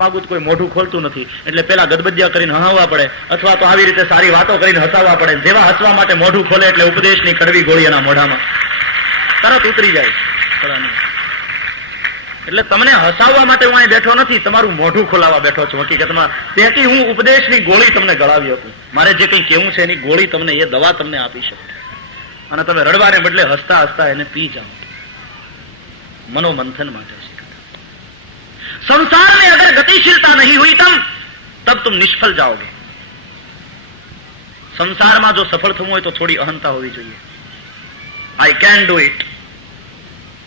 પાગુત કોઈ મોઢું ખોલતું નથી, એટલે પેલા ગદબજિયા કરીને હહાવવા પડે, અથવા તો આવી રીતે સારી વાતો કરીને હસાવવા પડે. જેવા હસવા માટે મોઢું ખોલે એટલે ઉપદેશની કડવી ગોળી એના મોઢામાં તરત ઉતરી જાય. એટલે તમને હસાવવા માટે હું અહીં બેઠો નથી, તમારું મોઢું ખોલાવવા બેઠો છું. હકીકતમાં તેથી હું ઉપદેશની ગોળી તમને ગળાવી હતું. મારે જે કંઈ કેવું છે એની ગોળી તમને, એ દવા તમને આપી શકું, અને તમે રડવાને બદલે હસતા હસતા એને પી જાઓ. मनोमंथन માટે संसार में अगर गतिशीलता नहीं हुई तब तुम निष्फल जाओगे. संसाરમાં જો સફળ થવું હોય તો થોડી અહંતા હોવી જોઈએ. આઈ કેન ડુ ઇટ,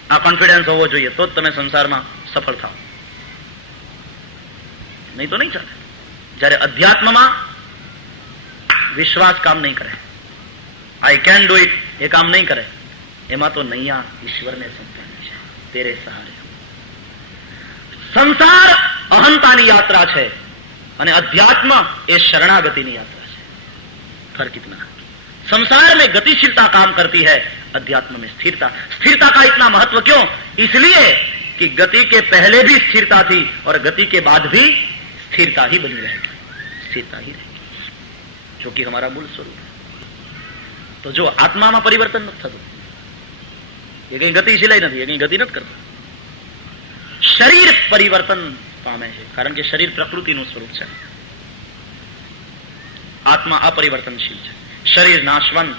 આ કોન્ફિડન્સ હોવો જોઈએ, તો જ તમે સંસારમાં સફળ થાઓ, નહીં તો નહીં ચાલે. જ્યારે અધ્યાત્મમાં વિશ્વાસ કામ નહીં કરે, આઈ કેન ડુ ઇટ એ કામ નહીં કરે, એમાં તો નૈયા ઈશ્વરને સંતાની છે, તેરે સહારે. સંસાર અહંતાની યાત્રા છે અને અધ્યાત્મ એ शरणागति यात्रा है. फर्क इतना, संसार में गतिशीलता काम करती है, अध्यात्म में स्थिरता. स्थिरता का इतना महत्व क्यों? इसलिए कि गति के पहले भी स्थिरता थी और गति के बाद भी स्थिरता ही बनी रहेगी, स्थिरता ही रहेगी, जो कि हमारा मूल स्वरूप है. तो जो आत्मा में परिवर्तन નથી થતું, એ કઈ ગતિશીલ નથી, એ કઈ ગતિ નથી કરતું. શરીર પરિવર્તન પામે છે, કારણ કે શરીર પ્રકૃતિનું સ્વરૂપ છે, આત્મા અપરિવર્તનશીલ છે. શરીર નાશવંત,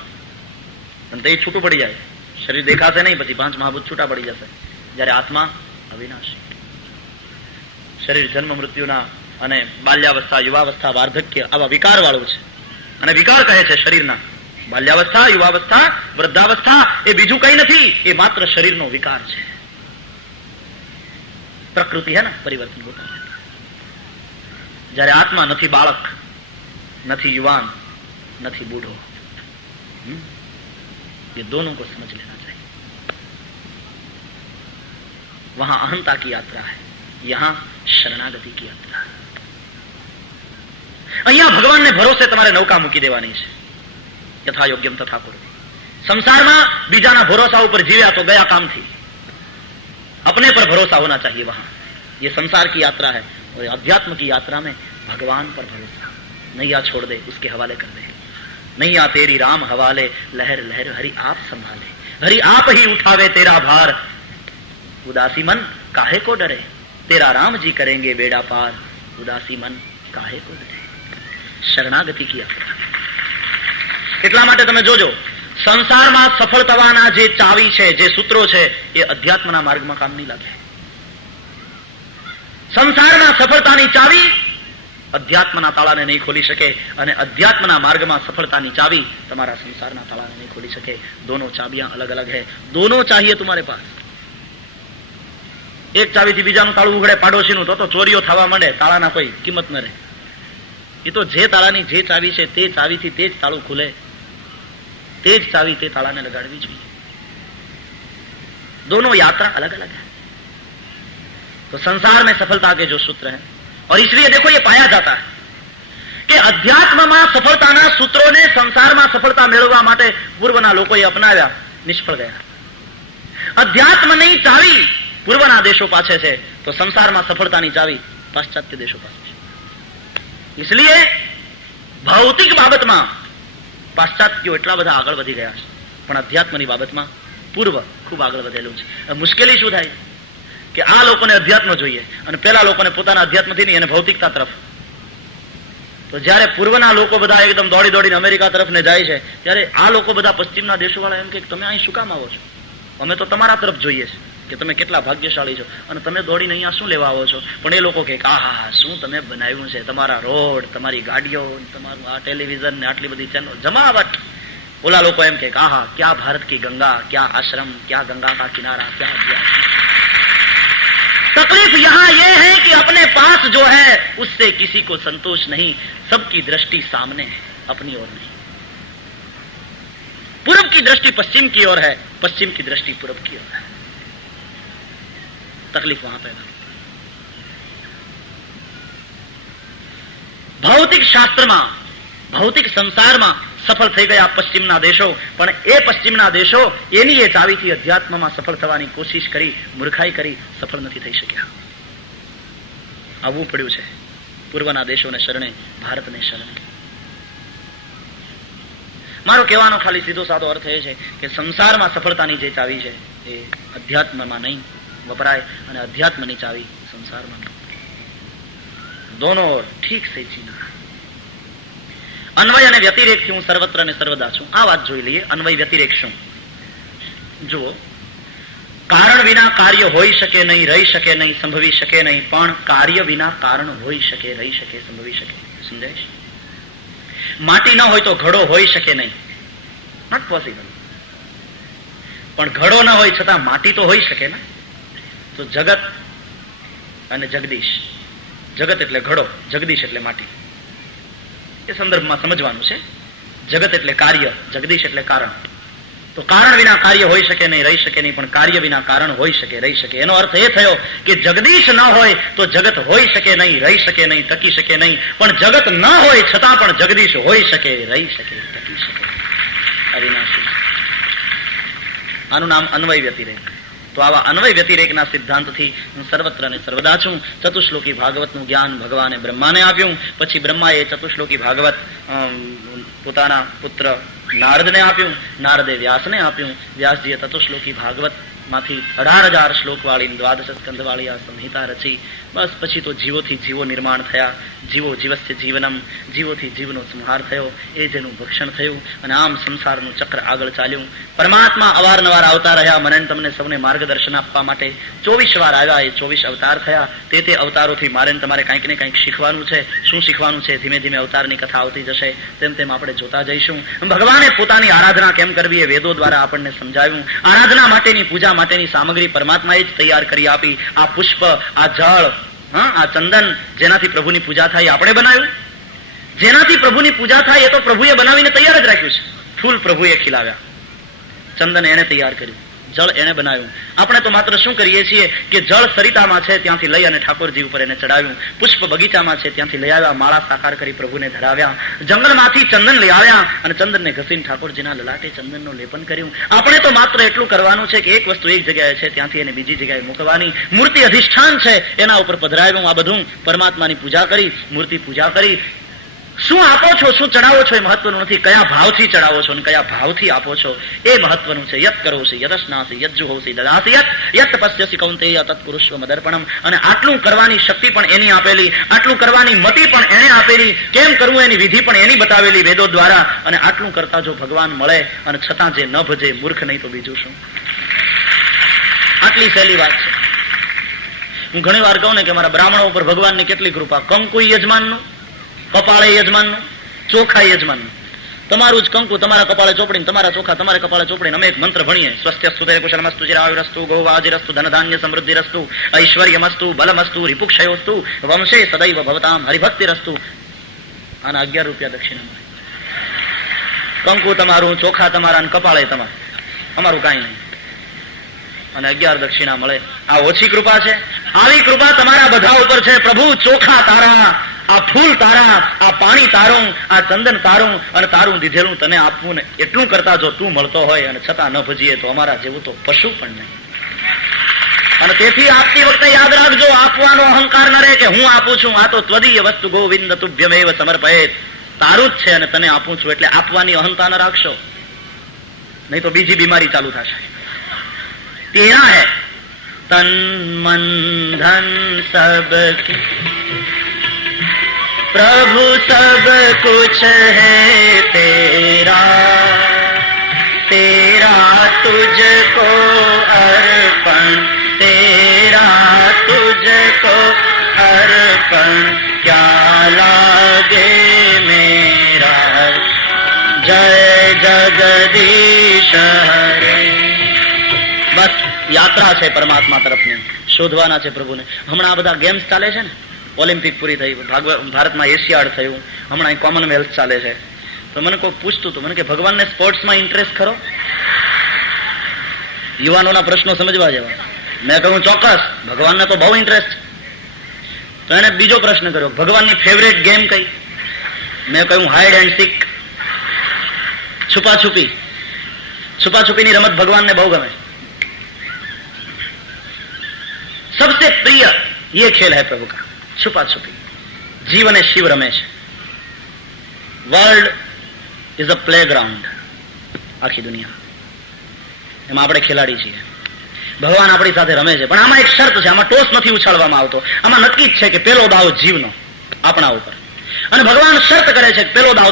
અને તે છૂટું પડી જાય, શરીર દેખાશે નહીં, પછી 5 મહાભૂત છૂટા પડી જશે. જ્યારે આત્મા અવિનાશી. શરીર જન્મ મૃત્યુના અને બાલ્યાવસ્થા, યુવાવસ્થા, વાર્ધક્ય આવા વિકાર વાળું છે. અને વિકાર કહે છે શરીરના, બાલ્યાવસ્થા, યુવાવસ્થા, વૃદ્ધાવસ્થા એ બીજું કઈ નથી, એ માત્ર શરીરનો વિકાર છે. પ્રકૃતિ है ना, परिवर्तन होता है. जયારે आत्मा નથી બાળક, નથી युवान, નથી बूढ़ो, ये दोनों को समझ लेना चाहिए. वहां अहंता की यात्रा है, यहां शरणागति की यात्रा है. અહીંયા ભગવાનને ભરોસે તમારે નૌકા મૂકી દેવાની છે. યથા યોગ્યમ તથા કુરુ. સંસારમાં બીજાના ભરોસા ઉપર જીવ્યા તો ગયા કામથી. अपने पर भरोसा होना चाहिए. वहां ये संसार की यात्रा है, और अध्यात्म की यात्रा में भगवान पर भरोसा. नैया छोड़ दे, उसके हवाले कर दे. नैया तेरी राम हवाले, लहर लहर हरि आप संभाले. हरि आप ही उठावे तेरा भार, उदासी मन काहे को डरे. तेरा राम जी करेंगे बेड़ा पार, उदासी मन काहे को डरे. शरणागति की यात्रा. એટલા માટે તમે જોજો, સંસારમાં સફળ થવાના જે ચાવી છે, જે સૂત્રો છે, એ અધ્યાત્મના માર્ગમાં કામ નહીં લાગે. સંસારમાં સફળતાની ચાવી અધ્યાત્મના તાળાને નહીં ખોલી શકે, અને અધ્યાત્મના માર્ગમાં સફળતાની ચાવી તમારા સંસારના તાળાને નહીં ખોલી શકે. दोनों ચાબિयां अलग अलग है, दोनों चाहिए तुम्हारे पास. એક ચાવીથી બીજાનું તાળું ઉઘડે પાડોશીનું, તો ચોરીઓ થવા માંડે, તાળાના કોઈ કિંમત ન રહે. એ તો જે તાળાની જે ચાવી છે તે ચાવીથી તે જ તાળું ખુલે, તે જ ચાવી તે તાળાને લગાડવી જોઈએ. दोनों यात्रा अलग अलग है. तो संसार में सफलता के जो सूत्र हैं, और इसलिए देखो ये पाया जाता है कि अध्यात्मમાં સફળતાના સૂત્રોને સંસારમાં સફળતા મેળવવા માટે પૂર્વના લોકોએ અપનાવ્યા, નિષ્ફળ ગયા. અધ્યાત્મની ચાવી પૂર્વના દેશો પાસે છે, તો સંસારમાં સફળતાની ચાવી પાશ્ચાત્ય દેશો પાસે છે. इसलिए ભૌતિક બાબતમાં પાશ્ચાત્યો એટલા બધા આગળ વધી ગયા છે, પણ અધ્યાત્મની બાબતમાં પૂર્વ ખૂબ આગળ વધેલું છે. મુશ્કેલી શું થાય કે આ લોકોને અધ્યાત્મ જોઈએ, અને પેલા લોકોને પોતાના અધ્યાત્મથી નહીં, અને ભૌતિકતા તરફ. તો જ્યારે પૂર્વના લોકો બધા એકદમ દોડી દોડીને અમેરિકા તરફ ને જાય છે, ત્યારે આ લોકો બધા પશ્ચિમના દેશોવાળા એમ કે તમે અહીં શું કામ આવો છો? અમે તો તમારા તરફ જોઈએ છે કે તમે કેટલા ભાગ્યશાળી છો, અને તમે દોડીને અહીંયા શું લેવા આવો છો? પણ એ લોકો કે આહા શું તમે બનાવ્યું છે, તમારા રોડ, તમારી ગાડીઓ, તમારું આ ટેલિવિઝન ને આટલી બધી ચેનલ, જમાવટ. ઓલા લોકો એમ કે આહા ક્યા ભારત કી ગંગા, ક્યા આશ્રમ, ક્યા ગंगा का किनारा, क्या अध्यात्म. तकलीफ यहां यह है कि अपने पास जो है उससे किसी को संतोष नहीं, सबकी दृष्टि सामने है, अपनी ओर नहीं. पूर्व की दृष्टि पश्चिम की ओर है, पश्चिम की दृष्टि पूर्व की ओर है. तकलीफ वहां पैदा. ભૌતિક શાસ્ત્રમાં, ભૌતિક સંસારમાં સફળ થઈ ગયા પશ્ચિમના દેશો, પણ એ પશ્ચિમના દેશો એની એ ચાવીથી અધ્યાત્મમાં સફળ થવાની કોશિશ કરી, મૂર્ખાઈ કરી, સફળ નથી થઈ શક્યા. આવવું પડ્યું છે પૂર્વના દેશોને શરણે, ભારતને શરણે. મારો કહેવાનો ખાલી સીધો સાદો અર્થ એ છે કે સંસારમાં સફળતાની જે ચાવી છે એ અધ્યાત્મમાં નહીં વપરાય અને અધ્યાત્મની ચાવી સંસારમાં નહીં. દોનો ઠીક સે જીના. અન્વય અને વ્યતિરેકથી હું સર્વત્ર અને સર્વદા છું. આ વાત જોઈ લઈએ. અન્વય વ્યતિરેક શું? જુઓ, કારણ વિના કાર્ય હોઈ શકે નહીં, રહી શકે નહીં, સંભવી શકે નહીં, પણ કાર્ય વિના કારણ હોઈ શકે, રહી શકે, સંભવી શકે. સમજાય છે? માટી ન હોય તો ઘડો હોઈ શકે નહીં, નોટ પોસિબલ. પણ ઘડો ન હોય છતાં માટી તો હોઈ શકે ને. તો જગત અને જગદીશ, જગત એટલે ઘડો, જગદીશ એટલે માટી, એ સંદર્ભમાં સમજવાનું છે. જગત એટલે કાર્ય, જગદીશ એટલે કારણ. તો કારણ વિના કાર્ય હોઈ શકે નહીં, રહી શકે નહીં, પણ કાર્ય વિના કારણ હોઈ શકે, રહી શકે. એનો અર્થ એ થયો કે જગદીશ ન હોય તો જગત હોઈ શકે નહીં, રહી શકે નહીં, ટકી શકે નહીં, પણ જગત ન હોય છતાં પણ જગદીશ હોઈ શકે, રહી શકે, ટકી શકે, અવિનાશી. આનું નામ અન્વય વ્યતિરેક. તો આવા અન્વય વ્યતિરેકના સિદ્ધાંતથી હું સર્વત્ર અને સર્વદા છું. ચતુશ્લોકી ભાગવતનું જ્ઞાન ભગવાને બ્રહ્માને આપ્યું. પછી બ્રહ્માએ ચતુશ્લોકી ભાગવત પોતાના પુત્ર નારદને આપ્યું, નારદે વ્યાસને આપ્યું, વ્યાસજીએ ચતુશ્લોકી ભાગવત માંથી 18,000 શ્લોક વાળી 12 સ્કંદ વાળી આ સંહિતા રચી. બસ પછી તો જીવોથી જીવો નિર્માણ થયા. જીવો જીવસ્ય જીવનમ, જીવોથી જીવનો સંહાર થયો, એ જેનું ભક્ષણ થયું, અને આમ સંસારનું ચક્ર આગળ ચાલ્યું. પરમાત્મા અવારનવાર આવતા રહ્યા મને તમને સૌને માર્ગદર્શન આપવા માટે. 24 વાર આવ્યા, એ 24 અવતાર થયા. તે અવતારોથી મારે તમારે કંઈક ને કંઈક શીખવાનું છે. શું શીખવાનું છે? ધીમે ધીમે અવતારની કથા આવતી જશે, તેમ તેમ આપણે જોતા જઈશું. ભગવાને પોતાની આરાધના કેમ કરવી એ વેદો દ્વારા આપણને સમજાવ્યું. આરાધના માટેની, પૂજા માટેની સામગ્રી પરમાત્માએ જ તૈયાર કરી આપી. આ પુષ્પ, આ જળ, આ ચંદન, જેનાથી પ્રભુની પૂજા થાય આપણે બનાવ્યું. જેનાથી પ્રભુની પૂજા થાય એ તો પ્રભુએ બનાવીને તૈયાર જ રાખ્યું છે. ફૂલ પ્રભુએ ખીલાવ્યા, ચંદન એને તૈયાર કર્યું, જળ એને બનાવ્યું. આપણે તો માત્ર શું કરીએ છીએ કે જળ સરિતામાં છે ત્યાંથી લઈ અને ઠાકોરજી ઉપર એને ચડાવ્યું. પુષ્પ બગીચામાં છે ત્યાંથી લઈ આવ્યા, માળા સાકાર કરી પ્રભુને ધરાવ્યા. જંગલમાંથી ચંદન લઈ આવ્યા અને ચંદનને ઘસીને ઠાકોરજીના લલાટે ચંદનનું લેપન કર્યું. આપણે તો માત્ર એટલું કરવાનું છે કે એક વસ્તુ એક જગ્યાએ છે ત્યાંથી એને બીજી જગ્યાએ મૂકવાની. મૂર્તિ અધિષ્ઠાન છે એના ઉપર પધરાવ્યું. આ બધું પરમાત્માની પૂજા કરી, મૂર્તિ પૂજા કરી. શું આપો છો, શું ચડાવો છો એ મહત્વનું નથી, કયા ભાવથી ચડાવો છો અને કયા ભાવથી આપો છો એ મહત્વનું છે. યત કરોસી યદસ્નાસી યજ્જુહોસી દદાસી યત પશ્યસી કૌંતેય તત્ કુરુષ્વ મદર્પણમ. અને આટલું કરવાની શક્તિ પણ એની આપેલી, આટલું કરવાની મતિ પણ એને આપેલી, કેમ કરવું એની વિધિ પણ એની બતાવેલી વેદો દ્વારા. અને આટલું કરતા જો ભગવાન મળે અને છતાં જે ન ભજે મૂર્ખ નહીં તો બીજું શું. આટલી સહેલી વાત છે. હું ઘણી વાર કહું ને કે મારા બ્રાહ્મણો ઉપર ભગવાનની કેટલી કૃપા. કંકુ યજમાનનું, કપાળે યજમાનનું, ચોખા યજમાનનું. તમારું જ કંકુ તમારા કપાળે ચોપડીને, તમારા ચોખા તમારા કપાળે ચોપડીને અમે એક મંત્ર ભણીએ. સ્વસ્ત્યસ્તુ તે કુશલમસ્તુ ચિરાયુરસ્તુ ગૌવાજીરસ્તુ ધનધાન્ય સમૃદ્ધિરસ્તુ ઐશ્વર્યમસ્તુ બલમસ્તુ રિપુક્ષયોસ્તુ વંશે સદૈવ ભવતામ હરિભક્તિરસ્તુ. આના 11 રૂપિયા દક્ષિણા મળે. કંકુ તમારું, ચોખા તમારા, કપાળે તમારું, અમારું કાંઈ નહીં. અને 11 દક્ષિણા મળે. આ ઓછી કૃપા છે? આવી કૃપા તમારા બધા ઉપર છે. પ્રભુ ચોખા તારા, આ ફૂલ તારા, આ પાણી તારું, આ ચંદન તારું, અને તારું દીધેલું તને આપવું ને એટલું કરતા જો તું મળતો હોય અને છતાં ન ભજીએ તો અમારા જેવું તો પશુ પણ નહીં. અને તેથી આપતી વખતે યાદ રાખજો, આપવાનો અહંકાર ન રહે કે હું આપું છું. આ તો ત્વદીય વસ્તુ ગોવિંદ તુભ્યમેવ સમર્પયેત. તારું જ છે અને તને આપું છું એટલે આપવાની અહંતા ન રાખશો, નહીં તો બીજી બીમારી ચાલુ થશે. તેરા હૈ તન મન ધન સબ प्रभु सब कुछ है तेरा, तेरा तुझको अर्पण, तेरा तुझको अर्पण, क्या लागे मेरा जय जगदीश हरे. બસ યાત્રા છે પરમાત્મા તરફની, શોધવાના છે પ્રભુને. હમણાં બધા ગેમ્સ ચાલે છે ને, ઓલિમ્પિક પૂરી થઈ, ભારતમાં એશિયાડ થયું, હમણાં કોમનવેલ્થ ચાલે છે. તો મને કોઈ પૂછતું હતું, મને કે ભગવાનને સ્પોર્ટ્સમાં ઇન્ટરેસ્ટ ખરો? યુવાનોના પ્રશ્નો સમજવા જેવા. મેં કહ્યું ચોક્કસ, ભગવાનને તો બહુ ઇન્ટરેસ્ટ. તો એને બીજો પ્રશ્ન કર્યો, ભગવાનની ફેવરેટ ગેમ કઈ? મેં કહ્યું હાઇડ એન્ડ સીક, છુપાછુપી. છુપાછુપીની રમત ભગવાનને બહુ ગમે. सबसे प्रिय ये खेल है प्रभु का, છુપા છુપી જીવ અને શિવ રમે છે. World is a play ground. આખી દુનિયા એમાં આપણે ખેલાડી છીએ. ભગવાન આપણી સાથે રમે છે, પણ આમાં એક શરત છે, આમાં ટોસ નથી ઉછાળવામાં આવતો. આમાં નક્કી જ છે કે પેલો દાવ જીવનો આપણા ઉપર. અને ભગવાન શરત કરે છે કે પેલો દાવ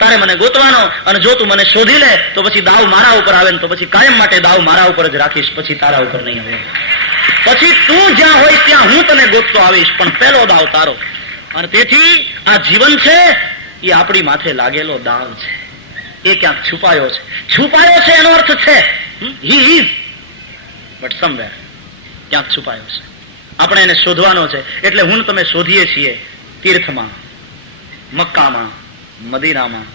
તારે મને ગોતવાનો, અને જો તું મને શોધી લે તો પછી દાવ મારા ઉપર આવે ને તો પછી કાયમ માટે દાવ મારા ઉપર જ રાખીશ, પછી તારા ઉપર નહીં આવે. પછી તું જ્યાં હોય ત્યાં હું તને ગોતતો આવીશ, પણ પેલો દાવ તારો. અને તેથી આ જીવન છે એ આપણી માથે લાગેલો દાવ છે. એ ક્યાંક છુપાયો છે. છુપાયો છે એનો અર્થ છે હી ઇઝ, બટ સમવેર ક્યાંક છુપાયો છે. આપણે એને શોધવાનો છે. એટલે હું તમે શોધીએ છીએ તીર્થમાં, મક્કામાં, મદીનામાં,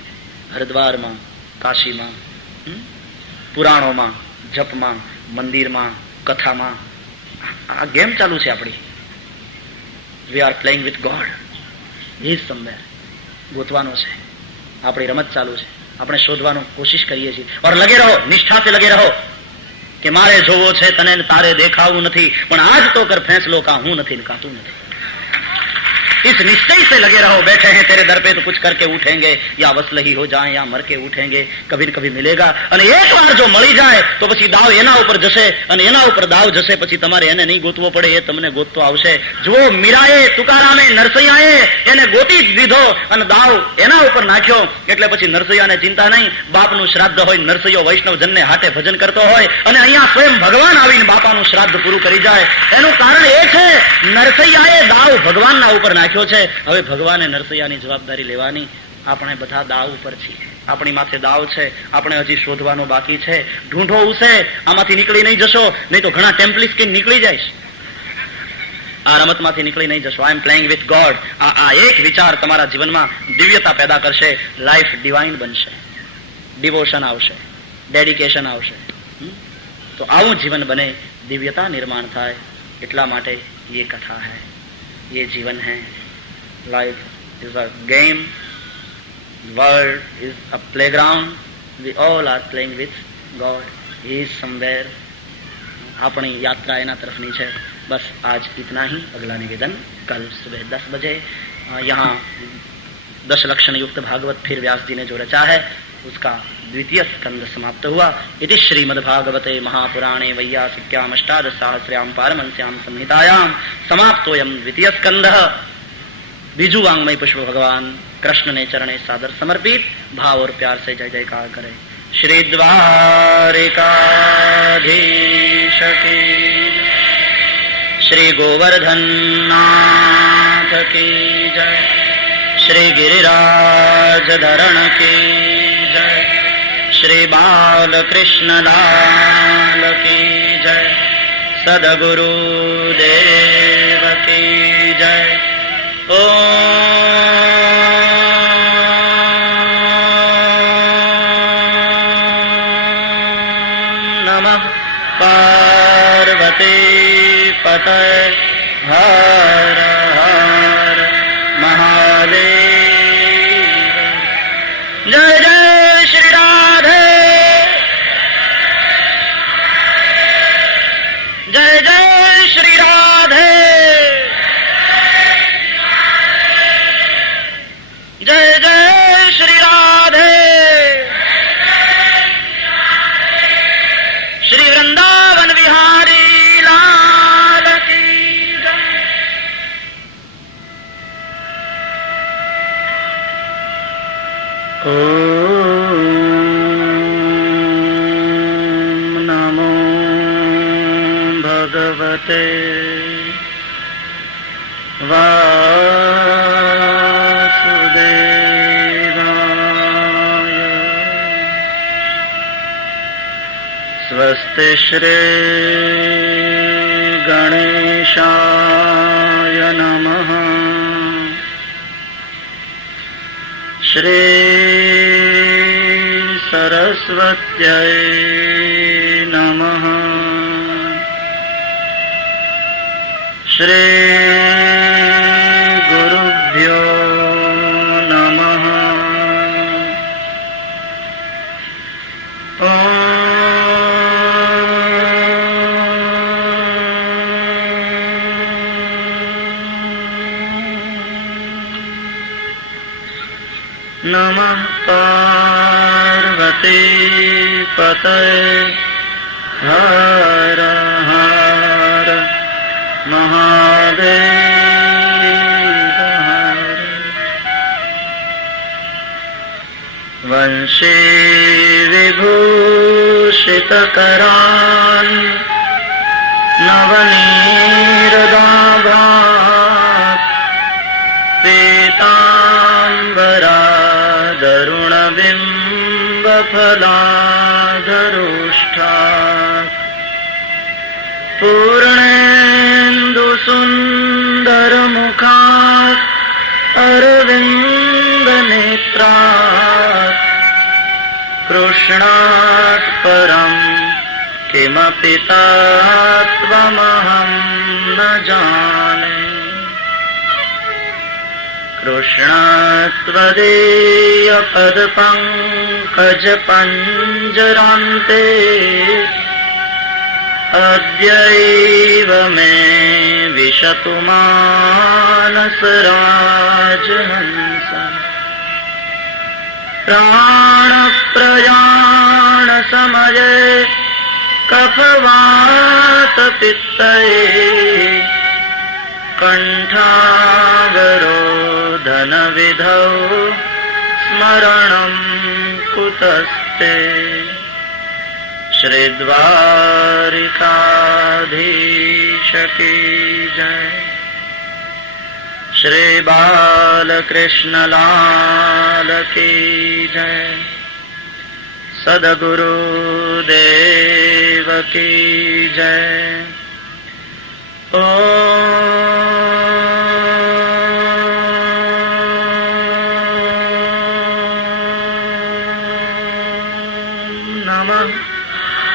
હરિદ્વારમાં, કાશીમાં, પુરાણોમાં, જપમાં, મંદિરમાં, કથામાં. આ ગેમ ચાલુ છે આપણી. We are playing with God. He is somewhere. ગોતવાનો છે. આપણી રમત ચાલુ છે. આપણે શોધવાનો કોશિશ કરીએ છીએ. ઓર લગે રહો, નિષ્ઠા से લગે રહો કે મારે જોવો છે તને તારે દેખાવું નથી, પણ આજ તો કર ફેંસલો કા હું નથી ને કા તું નથી. इस निश्चय से लगे रहो, बैठे हैं तेरे दर पे तो कुछ करके उठेंगे, या वसलही हो जाए या मर के उठेंगे, कभी न कभी मिलेगा. અને એક વાર જો મળી જાય તો પછી દાવ એના ઉપર જશે, અને એના ઉપર દાવ જશે પછી તમારે એને નહીં ગોતવો પડે, એ તમને ગોતતો આવશે. જો મીરાએ, તુકારામે, નરસૈયાએ એને ગોતી દીધો અને દાવ એના ઉપર નાખ્યો, એટલે પછી નરસૈયાને ચિંતા નહીં. બાપનું શ્રાદ્ધ હોય, નરસૈયો વૈષ્ણવજનને હાટે ભજન કરતો હોય, અને અહીંયા સ્વયં ભગવાન આવીને બાપાનું શ્રાદ્ધ પૂરું કરી જાય. એનું કારણ એ છે નરસૈયાએ દાવ ભગવાનના ઉપર નાખ્યો છે. હવે ભગવાને નરસૈયાની જવાબદારી લેવાની. આપણે બધા દાવ ઉપર છીએ. આપણી માથે દાવ છે. આપણે હજી શોધવાનો બાકી છે. ઢૂંઢો ઉસે, આમાંથી નીકળી નહીં જશો, નહીં તો ઘણા ટેમ્પલિસ કે નીકળી જાય. આ રમતમાંથી નીકળી નહીં જશો. આઈ એમ પ્લેઇંગ વિથ ગોડ. આ એક વિચાર તમારા જીવનમાં દિવ્યતા પેદા કરશે. લાઈફ ડિવાઇન બનશે. ડિવોશન આવશે, ડેડિકેશન આવશે. તો આવું જીવન બને, દિવ્યતા નિર્માણ થાય. એટલા માટે ये कथा है, ये जीवन है. Life is a game, world is a playground, we all are playing with God. He is somewhere. अपनी यात्रा एना तरफनी है. बस आज इतना ही. अगला निवेदन कल सुबह 10 बजे यहाँ 10 लक्षण युक्त भागवत फिर व्यास जी ने जो रचा है उसका द्वितीय स्कंद समाप्त हुआ. इति श्रीमद्भागवते महापुराणे वैयासिक्याम अष्टादशसहस्र्यां पारमहंस्यां संहितायां समाप्तोयम द्वितीय स्कंद. बीजू वांग्मय पुष्प भगवान कृष्ण ने चरणे सादर समर्पित. भाव और प्यार से जय जयकार करे. श्री द्वारिकाधीश की, श्री गोवर्धन नाथ की जय, श्री गिरिराज धरण की जय, श्री बाल कृष्ण लाल की जय, सदगुरु देव की जय. नमः पार्वती पतये हर हर महादेव. जय जय श्री राधे, जय जय श्री राधे, जय जय श्री राधे. श्री वृंदावन विहारी लाल की जय. ओम नमो भगवते वासुदेवाय. स्वस्ति श्री गणेशाय नमः. श्री सरस्वत्यै नमः. श्री गुरुभ्यो नमः. नमः पार्वती पतये हर हर महादेव हर। वंशी विभूषितकरान् नवनीरदाभात् पीताम्बरादरुणबिम्बफलाधरोष्ठात् पूर्णेन्दुसुन्दरमुखात् अरविन्दनेत्रात् कृष्णात् परं किमपि तत्त्वमहं न जाने। कृष्णत्वदीयपदपङ्कजपञ्जरान्ते अद्यैव मे विशतु मानसराजहंस। प्राणप्रयाणसमये कफवातपित्तये कण्ठावरोधनविधौ स्मरणं कुतस्ते। श्री द्वारिकाधीश की जय। श्री बालकृष्ण लाल की जय। सद्गुरुदेव की जय।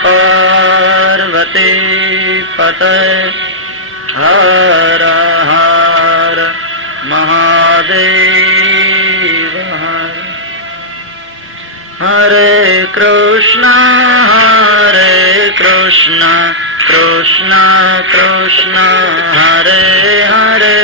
पार्वती पतये हर हर महादेव हर। हरे कृष्ण कृष्ण कृष्ण हरे हरे।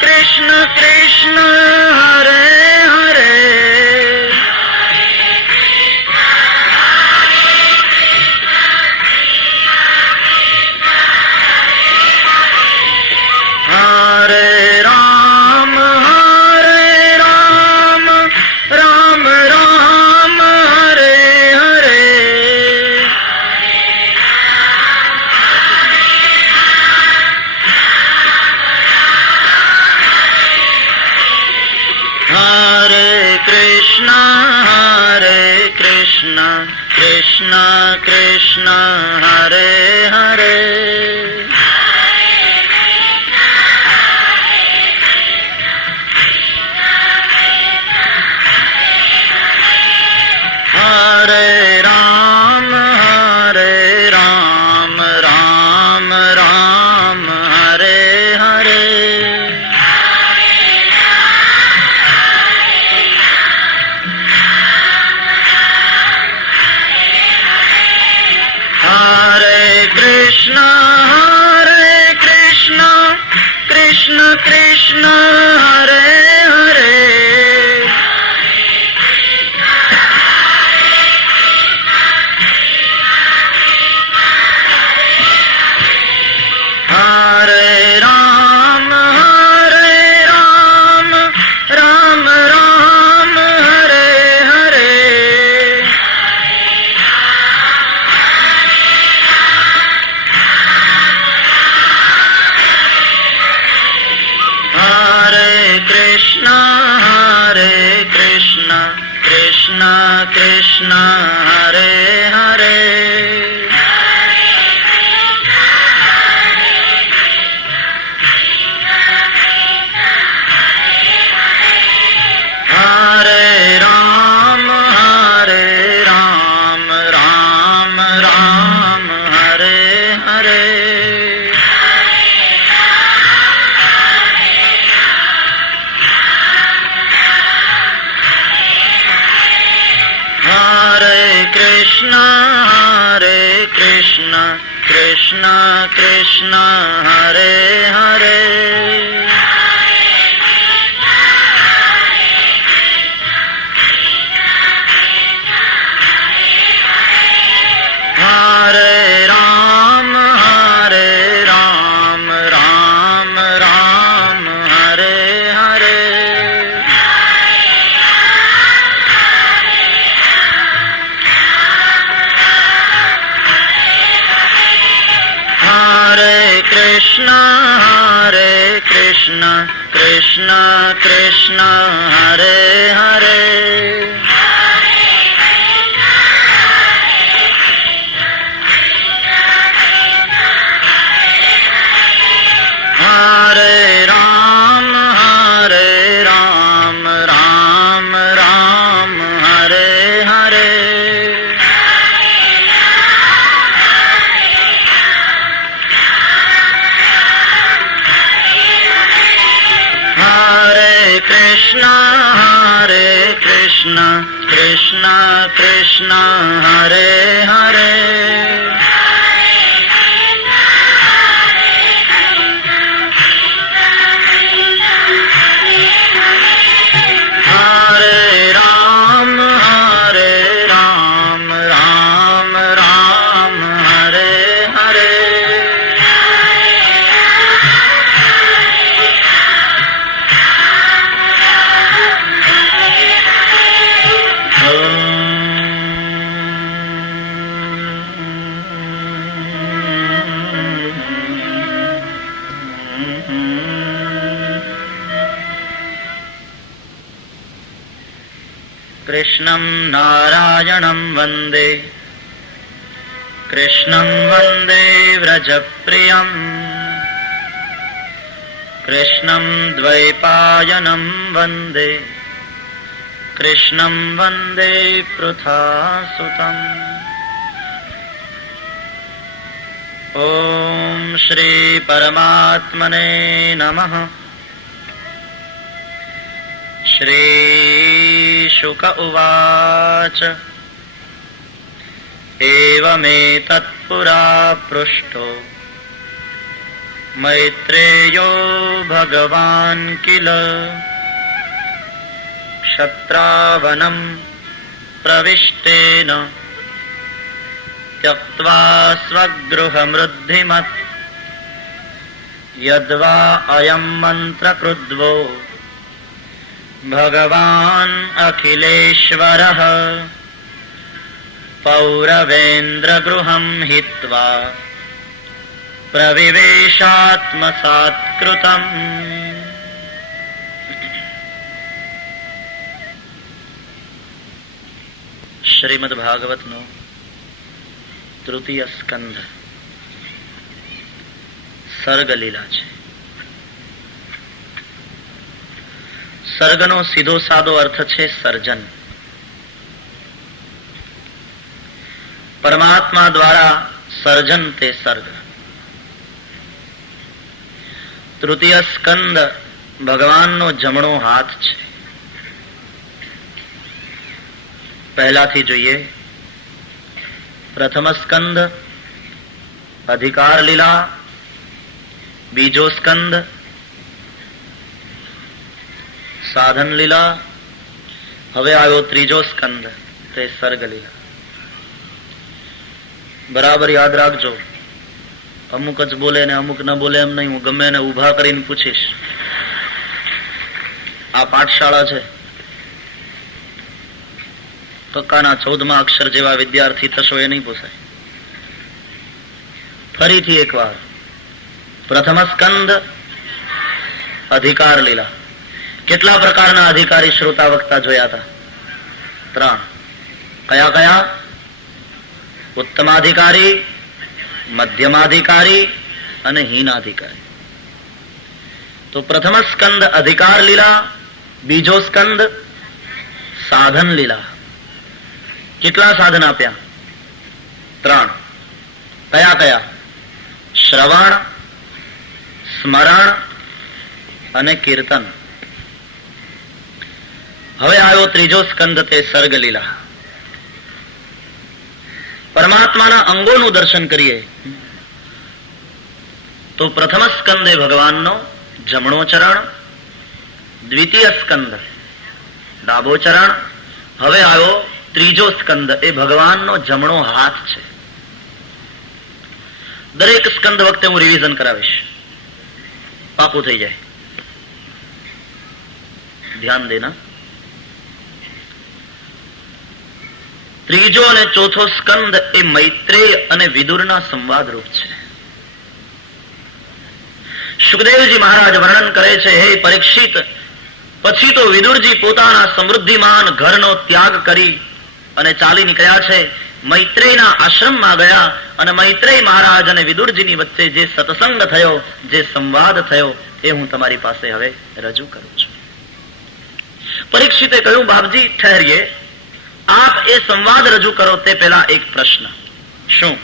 कृष्ण कृष्ण हरे हरे। हरे राम राम राम हरे हरे। कृष्ण कृष्ण हरे हरे। हरे राम राम राम हरे हरे। कृष्ण कृष्ण हरे हरे। कृष्ण कृष्ण कृष्ण हरे हरे हरे राम राम राम हरे हरे हरे कृष्ण कृष्ण कृष्ण हरे हरे हरे राम राम राम हरे हरे कृष्ण कृष्ण कृष्ण हरे हरे हरे राम राम राम हरे हरे कृष्णं नारायणं वन्दे कृष्णं वन्दे व्रजप्रियम् कृष्णं द्वैपायनं वन्दे कृष्णं वन्दे पृथासुतम् ॐ श्री परमात्मने नमः। श्री शुक उवाच एवमेतत्पुरा पृष्टो मैत्रेयो भगवान् किल क्षत्रावनं प्रविष्टेन त्यक्त्वा स्वगृहमृद्धिमत् यद्वा अयं मन्त्रकृद्वो भगवान् अखिलेश्वरः पौरवेन्द्रगृहं हित्वा प्रविवेशात्मसात्कृतम्। શ્રીમદ્ભાગવતનો તૃતીય સ્કંધ સર્ગલીલા છે. સર્ગનો સીધો સાદો અર્થ છે સર્જન. પરમાત્મા દ્વારા સર્જન તે સર્ગ. તૃતીય સ્કંદ ભગવાનનો જમણો હાથ છે. પહેલાથી જોઈએ. પ્રથમ સ્કંદ અધિકાર લીલા, બીજો સ્કંદ સાધન લીલા, હવે આવ્યો ત્રીજો સ્કંદ તે સર્ગ લીલા. બરાબર યાદ રાખજો, અમુક જ બોલે ને અમુક ન બોલે એમ નહીં. હું ગમે એને ઉભા કરીને પૂછીશ. આ પાઠશાળા છે. કક્કાના 14મા અક્ષર જેવા વિદ્યાર્થી થશો એ નહીં પૂછાય. ફરીથી એકવાર. પ્રથમ સ્કંદ અધિકાર લીલા. કેટલા પ્રકારના અધિકારી શ્રોતા વક્તા જોયા હતા? 3. કયા કયા? ઉત્તમાધિકારી, મધ્યમાધિકારી અને હીનાધિકારી. તો પ્રથમ સ્કંદ અધિકાર લીલા, બીજો સ્કંદ સાધન લીલા. કેટલા સાધન આપ્યા? 3. કયા કયા? શ્રવણ, સ્મરણ અને કીર્તન. હવે આવ્યો ત્રીજો સ્કંદ તે સર્ગ લીલા. પરમાત્માના અંગોનું દર્શન કરીએ તો પ્રથમ સ્કંદ એ ભગવાનનો જમણો ચરણ, દ્વિતીય સ્કંદ ડાબો ચરણ, હવે આવ્યો ત્રીજો સ્કંદ એ ભગવાનનો જમણો હાથ છે. દરેક સ્કંદ વખતે હું રિવિઝન કરાવીશ, પાકું થઈ જાય, ધ્યાન દેના. ત્રીજો અને ચોથો સ્કંદ એ મૈત્રેય અને વિદુરના સંવાદ રૂપ છે. સુખદેવજી મહારાજ વર્ણન કરે છે, હે પરીક્ષિત, પછી તો વિદુરજી પોતાના સમૃદ્ધિમાન ઘરનો ત્યાગ કરી અને ચાલી નીકળ્યા છે. મૈત્રેયના આશ્રમમાં ગયા અને મૈત્રેય મહારાજ અને વિદુરજીની વચ્ચે જે સત્સંગ થયો, જે સંવાદ થયો, એ હું તમારી પાસે હવે રજૂ કરું છું. પરીક્ષિતે કહ્યું, બાપજી ઠહેરીએ, આપ એ સંવાદ રજૂ કરો તે પહેલા એક પ્રશ્ન. શું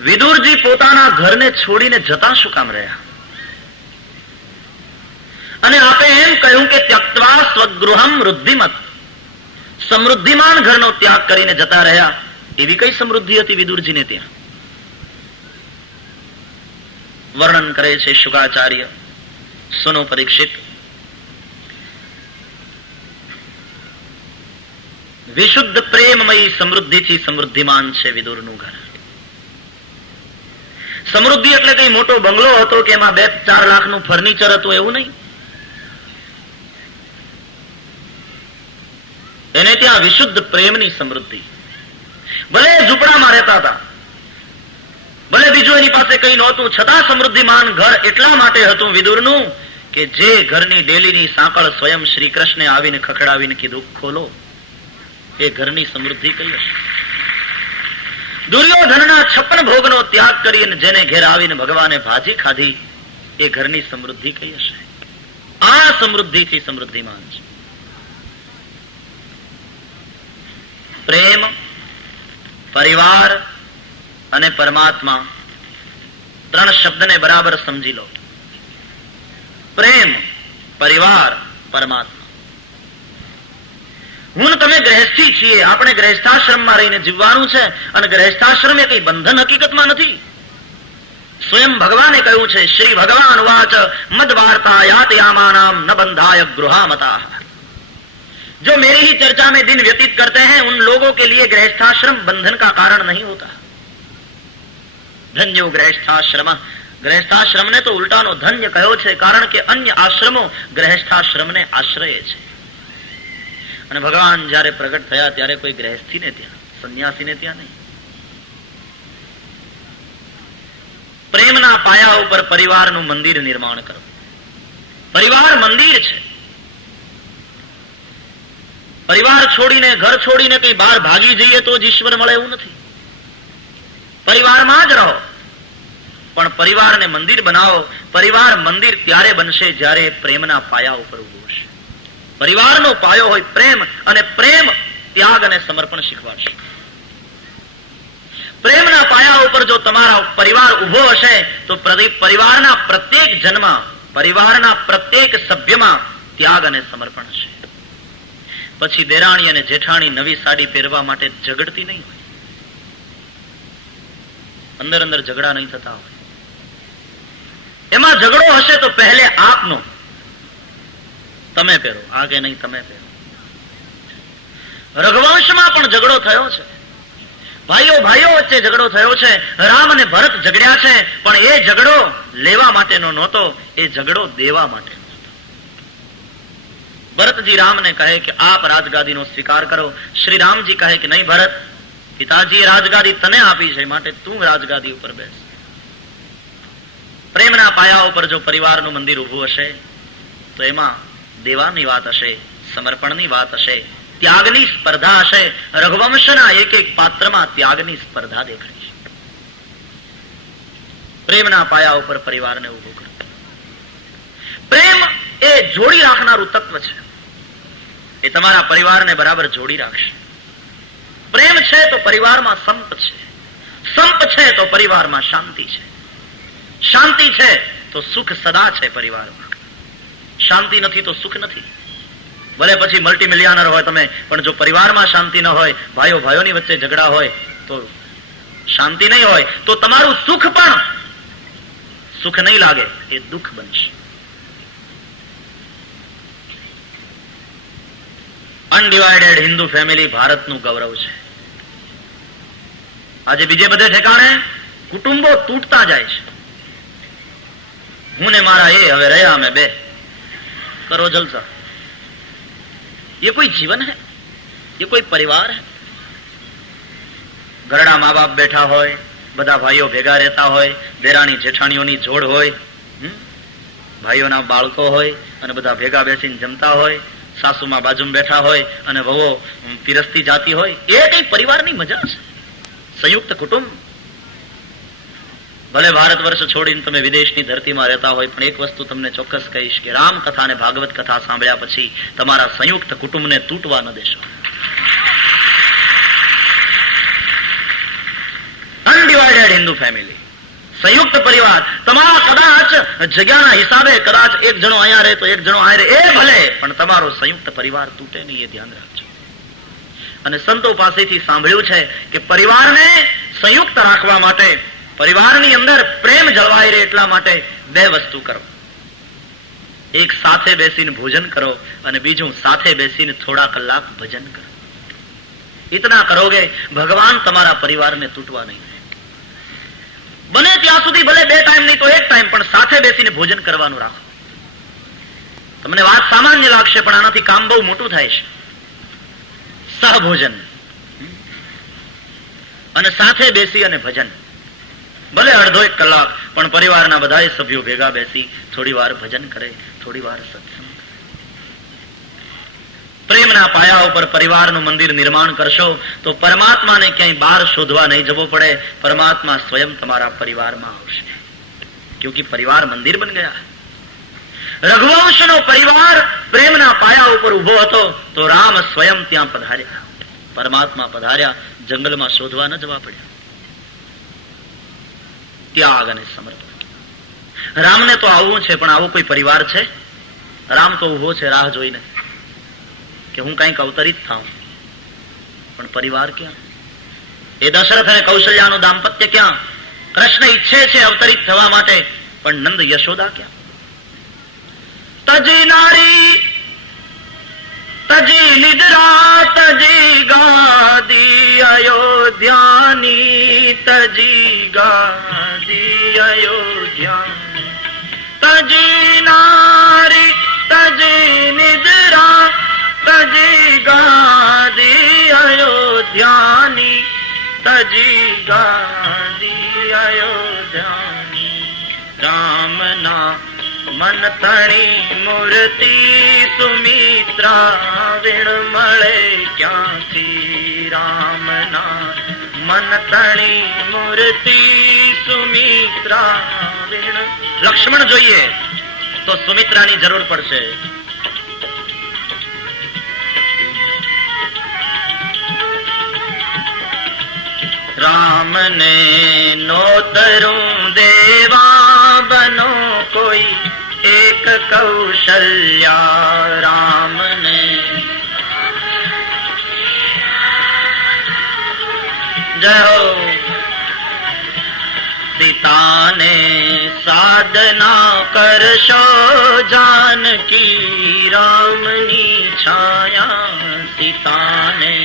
વિદુરજી પોતાના ઘરને છોડીને જતા શું કામ રહ્યા? અને આપે એમ કહ્યું કે ત્યક્ત્વા સ્વગૃહમ વૃદ્ધિમત, સમૃદ્ધિમાન ઘરનો ત્યાગ કરીને જતા રહ્યા. એવી કઈ સમૃદ્ધિ હતી વિદુરજીને ત્યાં? વર્ણન કરે છે શુકાચાર્ય, સુનો પરીક્ષિત, વિશુદ્ધ પ્રેમમયી સમૃદ્ધિથી સમૃદ્ધિમાન છે વિદુરનું ઘર. સમૃદ્ધિ એટલે કઈ મોટો બંગલો હતો કે એમાં 2-4 લાખનું ફર્નિચર હતું, એવું નહીં. એને ત્યાં વિશુદ્ધ પ્રેમની સમૃદ્ધિ. ભલે ઝૂંપડામાં રહેતા હતા, ભલે બીજું એની પાસે કઈ નહોતું, છતાં સમૃદ્ધિમાન ઘર એટલા માટે હતું વિદુરનું કે જે ઘરની ડેલીની સાંકળ સ્વયં શ્રી કૃષ્ણે આવીને ખખડાવીને કીધું ખોલો, એ ઘરની સમૃદ્ધિ કઈ હશે? દુર્યોધનના 56 ભોગનો ત્યાગ કરીને જેને ઘેર આવીને ભગવાને ભાજી ખાધી, એ ઘરની સમૃદ્ધિ કઈ હશે? આ સમૃદ્ધિથી સમૃદ્ધિમાન છે. પ્રેમ, પરિવાર અને પરમાત્મા, 3 શબ્દને બરાબર સમજી લો. પ્રેમ, પરિવાર, પરમાત્મા. હું તમે ગ્રહસ્થી છીએ, આપણે ગ્રહસ્થાશ્રમમાં રહીને જીવવાનું છે, અને ગ્રહસ્થાશ્રમ એ કઈ બંધન હકીકતમાં નથી. સ્વયં ભગવાને કહ્યું છે, શ્રી ભગવાન વાચ મદ વાર્તા यातयामानाम न बंधाय गृहामता. जो मेरी ही चर्चा में दिन व्यतीत करते हैं उन लोगों के लिए गृहस्थाश्रम बंधन का कारण नहीं होता. धन्यो गृहस्थाश्रम, गृहस्थाश्रમને તો ઉલટાનો ધન્ય કહ્યો છે, કારણ કે અન્ય આશ્રમો ગૃહસ્થાશ્રમને આશ્રય છે. અને ભગવાન જયારે પ્રગટ થયા ત્યારે કોઈ ગૃહસ્થીને ત્યાં, સંન્યાસીને ત્યાં નહીં. પ્રેમના પાયા ઉપર પરિવારનું મંદિર નિર્માણ કરો. પરિવાર મંદિર છે. પરિવાર છોડીને, ઘર છોડીને કઈ બહાર ભાગી જઈએ તો જ ઈશ્વર મળે એવું નથી. પરિવારમાં જ રહો, પણ પરિવારને મંદિર બનાવો. પરિવાર મંદિર ત્યારે બનશે જ્યારે પ્રેમના પાયા ઉપર ઉભો હશે. પરિવારનો પાયો હોય પ્રેમ, અને પ્રેમ ત્યાગ અને સમર્પણ શીખવાડશે. પ્રેમના પાયા ઉપર જો તમારા પરિવાર ઉભો હશે તો પરિવારના પ્રત્યેક જન્મમાં, પરિવારના પ્રત્યેક સભ્યમાં ત્યાગ અને સમર્પણ હશે. પછી દેરાણી અને જેઠાણી નવી સાડી પહેરવા માટે ઝઘડતી નહીં હોય, અંદર અંદર ઝઘડા નહીં થતા હોય. એમાં ઝઘડો હશે તો પહેલે આપનો, તમે પહેરો, આગે નહીં તમે પહેરો. રઘુવંશમાં પણ ઝઘડો થયો છે, ભાઈઓ ભાઈઓ વચ્ચે ઝઘડો થયો છે. રામ અને ભરત ઝઘડ્યા છે, પણ એ ઝઘડો લેવા માટેનો નહોતો, એ ઝઘડો દેવા માટે. ભરતજી રામને કહે કે આપ રાજગાદીનો સ્વીકાર કરો. શ્રી રામજી કહે કે નહીં ભરત, પિતાજીએ રાજગાદી તને આપી છે, માટે તું રાજગાદી ઉપર બેસ. પ્રેમના પાયા ઉપર જો પરિવારનું મંદિર ઉભું હશે તો એમાં દેવાની વાત હશે, સમર્પણની વાત હશે, ત્યાગની સ્પર્ધા હશે. રઘુવંશના એક એક પાત્રમાં ત્યાગની સ્પર્ધા દેખાય છે. પ્રેમના પાયા ઉપર પરિવારને ઉભો કરો. પ્રેમ એ જોડી રાખનારું તત્વ છે. એ તમારા પરિવારને બરાબર જોડી રાખશે. પ્રેમ છે તો પરિવારમાં સંપ છે, સંપ છે તો પરિવારમાં શાંતિ છે, શાંતિ છે તો સુખ સદા છે પરિવારમાં. શાંતિ નથી તો સુખ નથી. ભલે પછી મલ્ટી મિલિયનર હોય તમે, પણ જો પરિવારમાં શાંતિ ન હોય, ભાઈઓ ભાઈઓની વચ્ચે ઝઘડા હોય, તો શાંતિ નહીં હોય તો તમારું સુખ પણ સુખ નહીં લાગે, એ દુઃખ બનશે. અનડિવાઇડેડ હિન્દુ ફેમિલી ભારતનું ગૌરવ છે. આજે બીજે બધે ઠેકાણે કુટુંબો તૂટતા જાય છે. હું ને મારા એ હવે રહ્યા અમે બે, કરો જલસા. ये कोई जीवन है? ये कोई परिवार है? ઘરડા મા બાપ બેઠા હોય, બધા ભાઈઓ ભેગા રહેતા હોય, દેરાણી જેઠાણીઓની જોડ હોય, ભાઈઓના બાળકો હોય અને બધા ભેગા બેસીને જમતા હોય, સાસુમાં બાજુમાં બેઠા હોય અને વહુઓ પીરસતી જાતી હોય, એ કઈ પરિવારની મજા છે? સંયુક્ત કુટુંબ. ભલે ભારત વર્ષ છોડીને તમે વિદેશની ધરતીમાં રહેતા હોય, પણ એક વસ્તુ તમને ચોક્કસ કહીશ કે રામ કથા અને ભાગવત કથા સાંભળ્યા પછી તમારા સંયુક્ત કુટુંબને તૂટવા ન દેશો. અનડિવાઇડેડ હિન્દુ ફેમિલી, સંયુક્ત પરિવાર. તમારા કદાચ જગ્યાના હિસાબે કદાચ એક જણો અહીંયા રહે તો એક જણો અહીંયા રહે, એ ભલે, પણ તમારો સંયુક્ત પરિવાર તૂટે નહીં, એ ધ્યાન રાખજો. અને સંતો પાસેથી સાંભળ્યું છે કે પરિવારને સંયુક્ત રાખવા માટે, પરિવારની અંદર પ્રેમ જળવાઈ રહે એટલા માટે બે વસ્તુ કરો. એક સાથે બેસીને ભોજન કરો અને બીજું સાથે બેસીને થોડા કલાક ભજન કરો. ઇતના કરોગે ભગવાન તમારા પરિવારને તૂટવા નહીં દે. બને ત્યાં સુધી ભલે બે ટાઈમ નહીં તો એક ટાઈમ, પણ સાથે બેસીને ભોજન કરવાનું રાખો. તમને વાત સામાન્ય લાગશે પણ આનાથી કામ બહુ મોટું થાય છે. સહભોજન અને સાથે બેસી અને ભજન, ભલે અડધો એક કલાક, પણ પરિવારના બધા સભ્યો ભેગા બેસી થોડી વાર ભજન કરે, થોડી વાર સત્સંગ. પ્રેમના પાયા ઉપર પરિવારનું મંદિર નિર્માણ કરશો તો પરમાત્માને ક્યાંય બહાર શોધવા નહીં જવો પડે. પરમાત્મા સ્વયં તમારા પરિવારમાં આવશે, ક્યોંકિ પરિવાર મંદિર બન ગયા. રઘુવંશનો પરિવાર પ્રેમના પાયા ઉપર ઉભો હતો તો રામ સ્વયં ત્યાં પધાર્યા, પરમાત્મા પધાર્યા, જંગલમાં શોધવા ન જવા પડ્યા. ત્યાગ અને સમર્પણ. રામને તો આવવું છે, પણ આવો કોઈ પરિવાર છે? રામ તો ઉભો છે રાહ જોઈને કે હું કઈક અવતરિત થાઉં, પણ પરિવાર ક્યાં? એ દશરથ અને કૌશલ્યાનું દાંપત્ય ક્યાં? કૃષ્ણ ઈચ્છે છે અવતરિત થવા માટે, પણ નંદ યશોદા ક્યાં? તજી નારી તજી નિદ્રા તજી ગાદી અયોધ્યાની, તજી ગાદી અયોધ્યાની. તજી નારી તજી નિદ્રા તજી ગાદી અયોધ્યાની, તજી ગાદી અયોધ્યાની. રામના મન તણી મૂર્તિ સુમિત્રા વિણ મળે ક્યાંથી? રામના મન તણી મૂર્તિ સુમિત્રા વિણ. લક્ષ્મણ જોઈએ તો સુમિત્રાની જરૂર પડશે. राम ने नोतरूं देवा बनो कोई एक कौशल्या. राम ने जय हो. सीता ने साधना करशो जानकी, रामनी छाया सीता ने.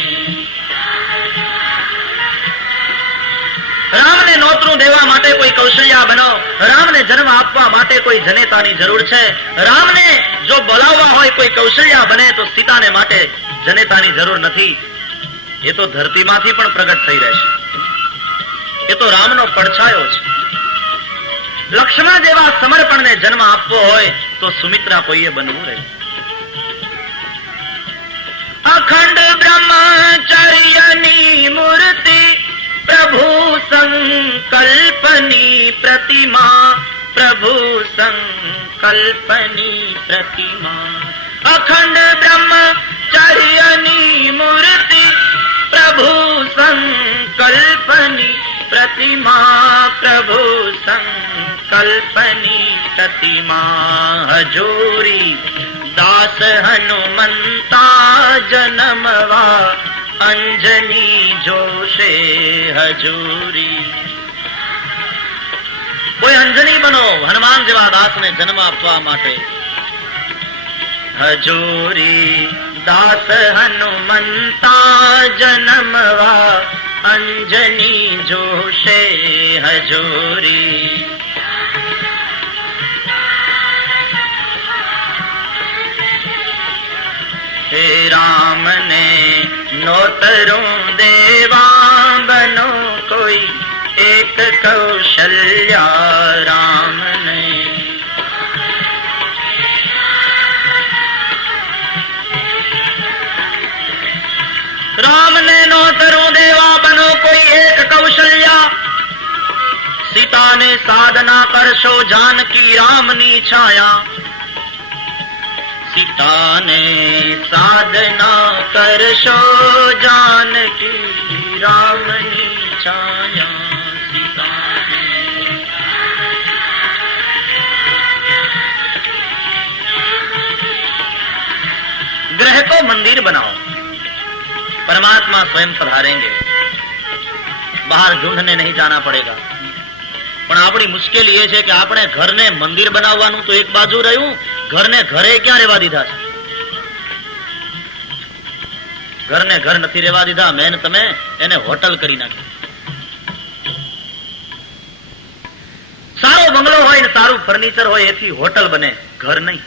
રામને નોતરું દેવા માટે કોઈ કૌશલ્યા બનો. રામને જન્મ આપવા માટે કોઈ જનેતાની જરૂર છે. રામને જો બોલાવવા હોય કોઈ કૌશલ્યા બને તો સીતાને માટે જનેતાની જરૂર નથી. એ તો ધરતીમાંથી પણ પ્રગટ થઈ રહેશે. એ તો રામનો પડછાયો છે. લક્ષ્મણ જેવા સમર્પણને જન્મ આપવો હોય તો સુમિત્રા કોઈએ બનવું રહે. અખંડ બ્રહ્મચર્યની મૂર્તિ, પ્રભુ સંકલ્પની પ્રતિમા, પ્રભુ સંકલ્પની પ્રતિમા. અખંડ બ્રહ્મચર્યની મૂર્તિ, પ્રભુ સંકલ્પની પ્રતિમા, પ્રભુ સંકલ્પની પ્રતિમા. હજૂરી દાસ હનુમંતા જન્મવા અંજની જોશે હજૂરી. કોઈ અંજની બનો હનુમાન જેવા દાસને જન્મ આપવા માટે. હજૂરી દાસ હનુમંતા જન્મવા અંજની જોશે હજૂરી. હે રામ ને નોતરું દેવા બનો કોઈ એક કૌશલ્યા રામ ને. રામ ને નોતરું દેવા બનો કોઈ એક કૌશલ્યા. સીતાને સાધના કરશો જાનકી રામની છાયા. સીતાને સાધના કરશો જાનકી રામની છાયા. સીતાને ग्रह को मंदिर बनाओ, परमात्मा स्वयं पधारेंगे, બહાર ઢૂંઢને નહીં જાના પડેગા. પણ આપણી મુશ્કેલી એ છે કે આપણે ઘરને મંદિર બનાવવાનું તો એક બાજુ રહ્યું, ઘરને ઘરે ક્યાં રહેવા દીધા છે? ઘરને ઘર નથી રહેવા દીધા, મેન તમે એને હોટલ કરી નાખી. સારો બંગલો હોય ને સારું ફર્નિચર હોય એથી હોટલ બને, ઘર નહીં.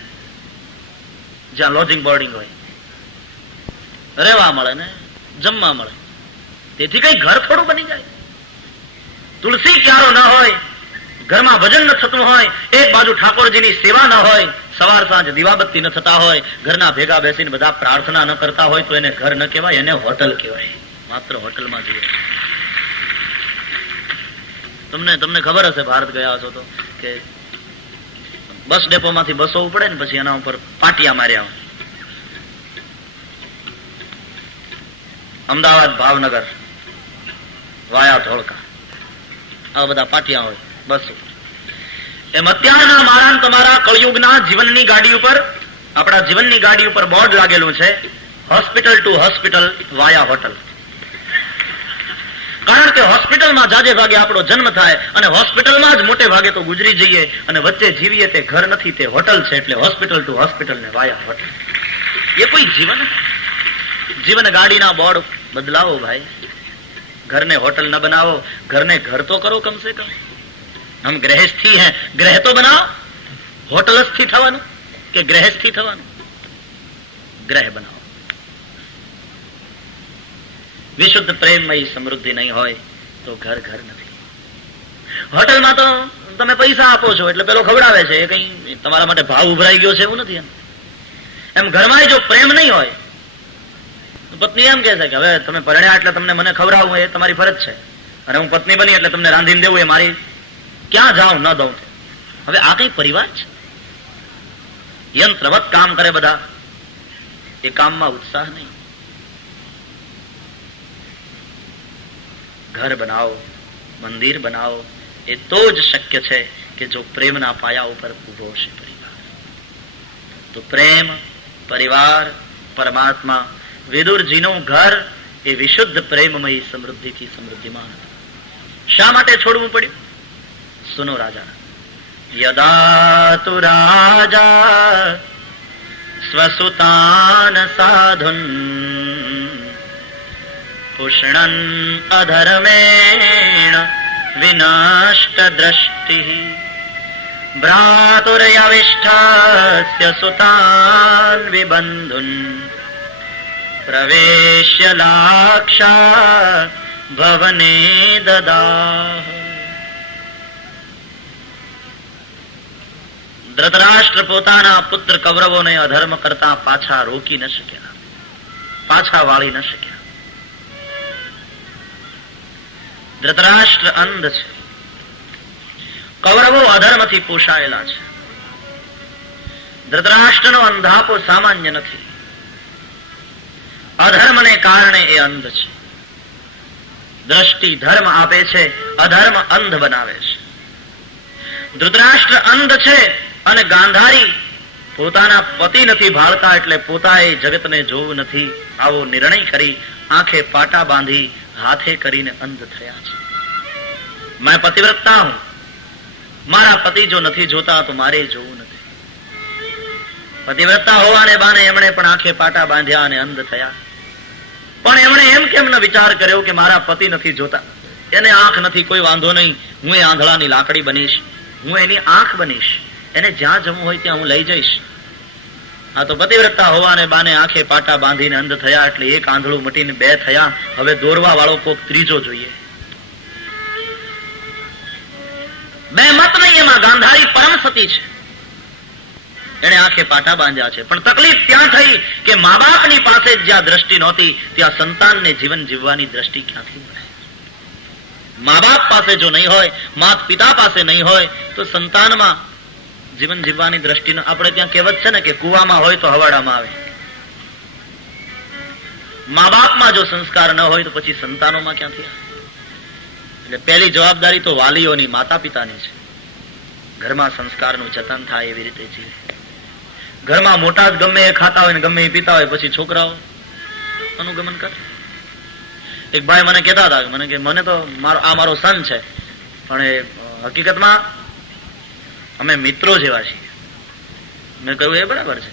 જ્યાં લોજિંગ બોર્ડિંગ હોય, રહેવા મળે ને જમવા મળે, તેથી કઈ ઘર થોડું બની જાય. તુલસી ક્યારો ન હોય, ઘરમાં ભજન ન થતું હોય, એક બાજુ ઠાકોરજીની સેવા ન હોય, સવાર સાંજ દીવાબત્તી ન થતા હોય, ઘરના ભેગા બેસીને બધા પ્રાર્થના ન કરતા હોય, તો એને ઘર ન કહેવાય, એને હોટલ કહેવાય. માત્ર હોટલમાં જઈએ. તમને ખબર હશે, ભારત ગયા હશો તો, કે બસ ડેપો માંથી બસો ઉપડે ને પછી એના ઉપર પાટિયા માર્યા હોય. અમદાવાદ ભાવનગર વાયા ધોળકા આવા બધા પાટિયા હોય બસ. એમ અત્યારના મારા તમારા કળયુગના જીવનની ગાડી ઉપર, આપણા જીવનની ગાડી ઉપર બોર્ડ લાગેલું છે, હોસ્પિટલ ટુ હોસ્પિટલ વાયા હોટલ. કારણ કે હોસ્પિટલમાં જાજે ભાગે આપણો જન્મ થાય અને હોસ્પિટલમાં જ મોટે ભાગે તો ગુજરી જઈએ, અને વચ્ચે જીવીએ તે ઘર નથી, તે હોટલ છે. એટલે હોસ્પિટલ ટુ હોસ્પિટલ ને વાયા હોટલ. એ કોઈ જીવન? જીવન ગાડીના બોર્ડ બદલાવો ભાઈ, ઘરને હોટલ ન બનાવો, ઘરને ઘર તો કરો કમ સે કમ. હમ ગ્રહस्थी हैं, ગ્રહ તો બનાવો. હોટલ સ્થિત થવાનું કે ગ્રહस्थी થવાનું? ગ્રહ બનાવો. વિશુદ્ધ પ્રેમમય સમૃદ્ધિ નહીં હોય તો ઘર ઘર નથી. હોટલમાં તો તમે પૈસા આપો છો એટલે પેલો ખવડાવે છે, એ કઈ તમારા માટે ભાવ ઉભરાઈ ગયો છે એવું નથી. એમ ઘરમાં જો પ્રેમ નહીં હોય, પત્ની એમ કે છે કે હવે તમે પરણ્યા એટલે તમને મને ખવડાવવું એ તમારી ફરજ છે, અને હું પત્ની બની એટલે તમને રાંધીને દેવું એ મારી, ક્યાં જાઉં ન દઉં. હવે આ કઈ પરિવાર છે? યંત્રવત કામ કરે બધા, એ કામમાં ઉત્સાહ નહીં. ઘર બનાવો, મંદિર બનાવો, એ તો જ શક્ય છે કે જો પ્રેમના પાયા ઉપર ઉભો છે પરિવાર. તો પ્રેમ, પરિવાર, પરમાત્મા, વિદુરજીનું ઘર એ વિશુદ્ધ પ્રેમમય સમૃદ્ધિથી સમૃદ્ધિમાન હતું. શા માટે છોડવું પડ્યું? સુનો રાજા. યદા તુ રાજા સ્વસુતાન સાધુન પુષ્ણન અધર્મેણ વિનષ્ટ દ્રષ્ટિ ભ્રાતુર્યવિષ્ઠસ્ય સુતાન વિબંધુન પ્રવેશ્ય લાક્ષા ભવને દદાહ. ધૃતરાષ્ટ્ર પોતાના પુત્ર કૌરવોને અધર્મ કરતા પાછા રોકી ન શક્યા, પાછા વાળી ન શક્યા. ધૃતરાષ્ટ્ર અંધ છે, કૌરવો અધર્મથી પોષાયેલા છે. ધૃતરાષ્ટ્રનો અંધાપો સામાન્ય નથી, અધર્મને કારણે એ અંધ છે. દ્રષ્ટિ ધર્મ આપે છે, અધર્મ અંધ બનાવે છે. ધૃતરાષ્ટ્ર અંધ છે અને ગાંધારી પોતાના પતિ નથી ભાળતા એટલે પોતાએ જગતને જોવું નથી, આવો નિર્ણય કરી આંખે પાટા બાંધી હાથે કરીને અંધ થયા છે. મેં પતિવ્રતા હું, મારા પતિ જો નથી જોતા તો મારે જોવું નથી. પતિવ્રતા હોવાને બાને એમણે પણ આંખે પાટા બાંધ્યા અને અંધ થયા. પણ એમણે એમ કેમ ન વિચાર કર્યો કે મારા પતિ નથી જોતા, એને આંખ નથી, કોઈ વાંધો નહીં, હું એ આંધળાની લાકડી બનીશ, હું એની આંખ બનીશ, એને જ્યાં જવું હોય ત્યાં હું લઈ જઈશ. આ તો પતિવ્રતા હોવાને બાને આંખે પાટા બાંધીને અંધ થયા, એટલે એક આંધળું મટીને બે થયા. હવે દોરવા વાળો કોક ત્રીજો જોઈએ. બે મત નહીં, એમાં ગાંધારી પરમ સતી છે, એને આંખે પાટા બાંધ્યા છે. પણ તકલીફ ત્યાં થઈ કે મા બાપની પાસે જ્યાં દ્રષ્ટિ નહોતી ત્યાં સંતાનને જીવન જીવવાની દ્રષ્ટિ ક્યાંથી મળે? મા બાપ પાસે જો નહીં હોય, માત પિતા પાસે નહીં હોય તો સંતાનમાં જીવન જીવવાની દ્રષ્ટિનો, આપણે ત્યાં કહેવત છે ને કે કુવામાં હોય તો હવાડામાં આવે. મા બાપમાં જો સંસ્કાર ન હોય તો પછી સંતાનોમાં ક્યાંથી આવે? એટલે પહેલી જવાબદારી તો વાલીઓની, માતા પિતાની છે. ઘરમાં સંસ્કારનું જતન થાય એવી રીતે જીવે. ઘરમાં મોટા જ ગમે એ ખાતા હોય ને ગમે એ પીતા હોય, પછી છોકરાઓ અનુગમન કરે. એક ભાઈ મને કહેતા હતા, મને તો મારો સન છે, પણ એ હકીકતમાં અમે મિત્રો જેવા છીએ. મેં કહ્યું એ બરાબર છે,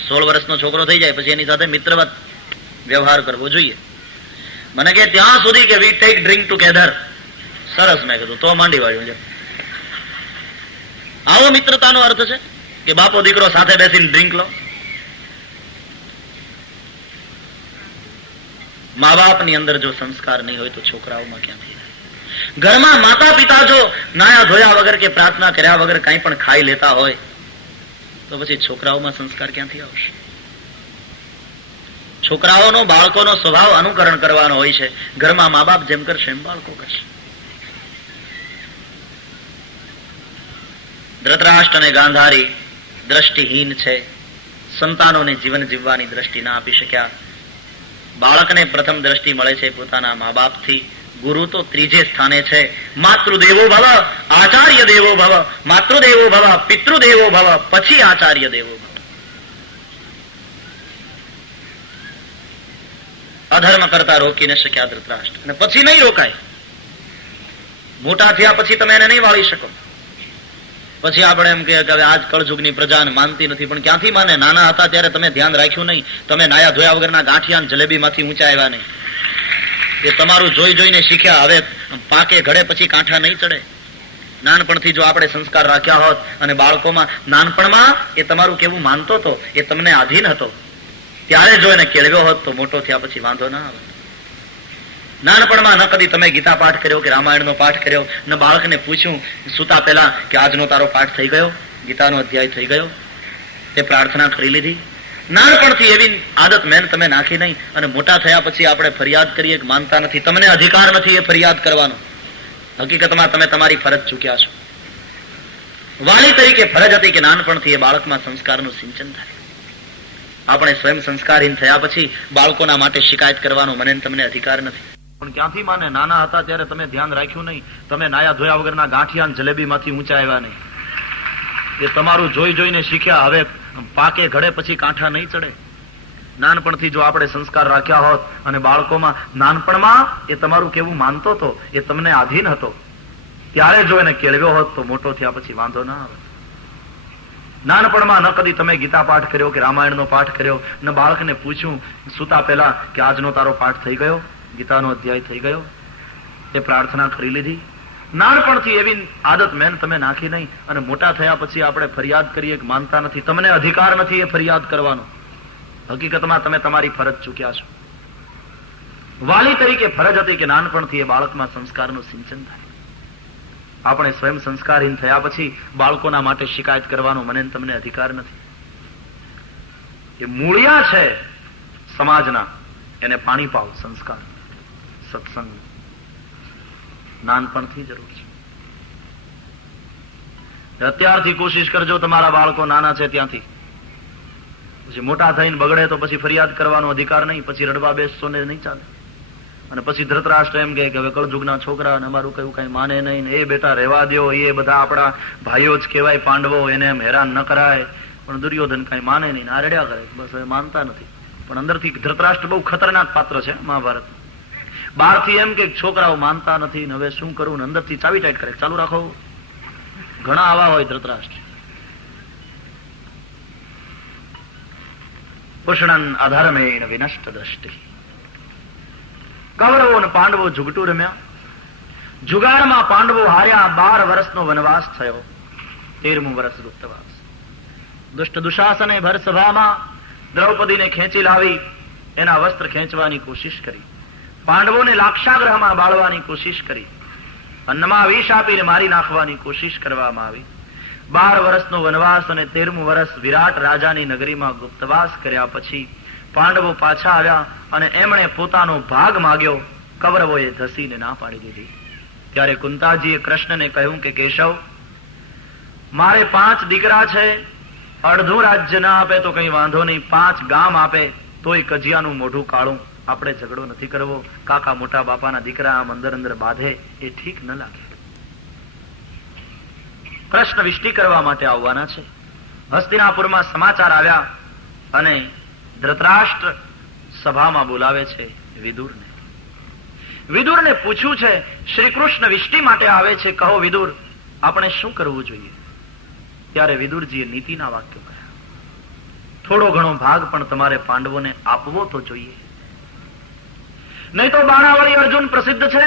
16 વર્ષનો છોકરો થઈ જાય પછી એની સાથે મિત્રવત વ્યવહાર કરવો જોઈએ. મને કે ત્યાં સુધી કે વી ટેક ડ્રિંક ટુગેધર. સરસ, મેં કીધું તો માંડી વાળ્યું છે. આવો મિત્રતાનો અર્થ છે કે બાપો દીકરો સાથે બેસીને ડ્રિંક લો? મા બાપની અંદર જો સંસ્કાર નહીં હોય તો છોકરાઓમાં ક્યાંથી? ઘરમાં માતા પિતા જો નાયા ધોયા વગર કે પ્રાર્થના કર્યા વગર કંઈ પણ ખાઈ લેતા હોય તો પછી છોકરાઓમાં સંસ્કાર ક્યાંથી આવશે? છોકરાઓનો, બાળકોનો સ્વભાવ અનુકરણ કરવાનો હોય છે. ઘરમાં મા બાપ જેમ કરશે એમ બાળકો કરશે. ધૃતરાષ્ટ્ર અને ગાંધારી દ્રષ્ટિહીન છે, સંતાનોને જીવન જીવવાની દ્રષ્ટિ ના આપી શક્યા. બાળકને પ્રથમ દ્રષ્ટિ મળે છે પોતાના મા બાપથી. ગુરુ તો ત્રીજે સ્થાને છે. માતૃદેવો ભવ, આચાર્ય દેવો ભવ, માતૃદેવો ભવ, પિતૃદેવો ભવ, પછી આચાર્ય દેવો ભવ. અધર્મ કરતા રોકી ન શક્યા ધૃતરાષ્ટ્ર, અને પછી નહીં રોકાય. મોટા થયા પછી તમે એને નહીં વાળી શકો. પછી આપણે એમ કે હવે આજ કળજુગની પ્રજાને માનતી નથી, પણ ક્યાંથી માને? નાના હતા ત્યારે તમે ધ્યાન રાખ્યું નહીં, તમે નાયા ધોયા વગરના ગાંઠિયા જલેબી માંથી ઊંચા આવ્યા નહીં. એ તમારું જોઈ જોઈને શીખ્યા. હવે પાકે ઘડે પછી કાંઠા નહીં ચડે. નાનપણથી જો આપણે સંસ્કાર રાખ્યા હોત અને બાળકોમાં નાનપણમાં એ તમારું કેવું માનતો હતો, એ તમને આધીન હતો, ત્યારે જો એને કેળવ્યો હોત તો મોટો થયા પછી વાંધો ના આવે. નાનપણમાં ન કદી તમે ગીતા પાઠ કર્યો કે રામાયણનો પાઠ કર્યો, ન બાળકને પૂછ્યું સુતા પહેલા કે આજનો તારો પાઠ થઈ ગયો, ગીતાનો અધ્યાય થઈ ગયો, તે પ્રાર્થના કરી લીધી. નાનપણથી એવી આદત મેન તમે નાખી નહીં, અને મોટા થયા પછી આપણે ફરિયાદ કરીએ કે માનતા નથી. તમને અધિકાર નથી એ ફરિયાદ કરવાનો. હકીકતમાં તમે તમારી ફરજ ચૂક્યા છો. વાલી તરીકે ફરજ હતી કે નાનપણથી એ બાળકમાં સંસ્કારનું સિંચન થાય. આપણે સ્વયં સંસ્કારહીન થયા પછી બાળકોના માટે શિકાયત કરવાનો મને તમને અધિકાર નથી. પણ ક્યાંથી માને? નાના હતા ત્યારે તમે ધ્યાન રાખ્યું નહીં, તમે નાયા ધોયા વગરના ગાંઠિયા જલેબી માંથી ઊંચા આવ્યા નહીં. એ તમારું જોઈ જોઈને શીખ્યા. હવે પાકે ઘડે પછી કાંઠા નહીં ચડે. નાનપણથી જો આપણે સંસ્કાર રાખ્યા હોત અને બાળકોમાં નાનપણમાં એ તમારું કેવું માનતો હતો, એ તમને આધીન હતો, ત્યારે જો એને કેળવ્યો હોત તો મોટો થયા પછી વાંધો ના આવે. નાનપણમાં ન કદી તમે ગીતા પાઠ કર્યો કે રામાયણનો પાઠ કર્યો, ન બાળકને પૂછ્યું સુતા પહેલા કે આજનો તારો પાઠ થઈ ગયો, ગીતાનો અધ્યાય થઈ ગયો, એ પ્રાર્થના કરી લીધી. નાનપણથી એવી આદત મેન તમે નાખી નહીં, અને મોટા થયા પછી આપણે ફરિયાદ કરીએ કે માનતા નથી. તમને અધિકાર નથી એ ફરિયાદ કરવાનો. હકીકતમાં તમે તમારી ફરજ ચૂક્યા છો. વાલી તરીકે ફરજ હતી કે નાનપણથી એ બાળકમાં સંસ્કારનું સિંચન થાય. આપણે સ્વયં સંસ્કારહીન થયા પછી બાળકોના માટે શિકાયત કરવાનો મને તમને અધિકાર નથી. એ મૂળિયા છે સમાજના, એને પાણી પાવ. સંસ્કાર, સત્સંગ નાનપણથી જરૂર છે. અત્યારથી કોશિશ કરજો તમારા બાળકો નાના છે ત્યાંથી. પછી મોટા થઈને બગડે તો પછી ફરિયાદ કરવાનો અધિકાર નહીં, પછી રડવા બેસશો ને નહીં ચાલે. અને પછી ધૃતરાષ્ટ્ર એમ કે હવે કળજુગના છોકરા અને અમારું કયું કઈ માને નહીં, એ બેટા રહેવા દો, એ બધા આપણા ભાઈઓ જ કહેવાય પાંડવો, એને એમ હેરાન ન કરાય. પણ દુર્યોધન કઈ માને નહીં, આ રડ્યા કરે, બસ હવે માનતા નથી. પણ અંદરથી ધૃતરાષ્ટ્ર બહુ ખતરનાક પાત્ર છે મહાભારત. બહારથી એમ કે છોકરાઓ માનતા નથી, હવે શું કરવું, અંદરથી ચાવી ટાઈટ કરે, ચાલુ રાખો. ઘણા આવા હોય ધૃતરાષ્ટ્ર. પુષ્ણન અધર્મેણ વિનષ્ટ દ્રષ્ટિ. કૌરવો અને પાંડવો જુગટું રમ્યા. જુગારમાં પાંડવો હાર્યા. 12 વર્ષનો વનવાસ થયો. 13મું વર્ષ ગુપ્તવાસ. દુષ્ટ દુશાસને ભર સભામાં દ્રૌપદીને ખેંચી લાવી એના વસ્ત્ર ખેંચવાની કોશિશ કરી. પાંડવોને લાક્ષાગ્રહમાં બાળવાની કોશિશ કરી. અન્નમાં વિષ આપીને મારી નાખવાની કોશિશ કરવામાં આવી. 12 વર્ષનો વનવાસ અને 13મું વર્ષ વિરાટ રાજાની નગરીમાં ગુપ્તવાસ કર્યા પછી પાંડવો પાછા આવ્યા અને એમણે પોતાનો ભાગ માગ્યો. કૌરવોએ ધસીને ના પાડી દીધી. ત્યારે કુંતાજીએ કૃષ્ણને કહ્યું કે કેશવ, મારે 5 દીકરા છે, અડધું રાજ્ય ના આપે તો કઈ વાંધો નહીં, 5 ગામ આપે તોય કજિયાનું મોઢું કાળું. આપણે ઝઘડો નથી કરવો. કાકા મોટા બાપાના દીકરા આમ અંદર અંદર બાંધે એ ઠીક ન લાગે. કૃષ્ણ વિષ્ટિ કરવા માટે આવવાના છે. હસ્તિનાપુરમાં સમાચાર આવ્યા અને ધૃતરાષ્ટ્ર સભામાં બોલાવે છે વિદુરને. વિદુરને પૂછ્યું છે, શ્રી કૃષ્ણ વિષ્ટિ માટે આવે છે, કહો વિદુર, આપણે શું કરવું જોઈએ? ત્યારે વિદુરજીએ નીતિના વાક્યો કહ્યા. થોડો ઘણો ભાગ પણ તમારે પાંડવોને આપવો તો જોઈએ. નહીં તો બાણાવળી અર્જુન પ્રસિદ્ધ છે,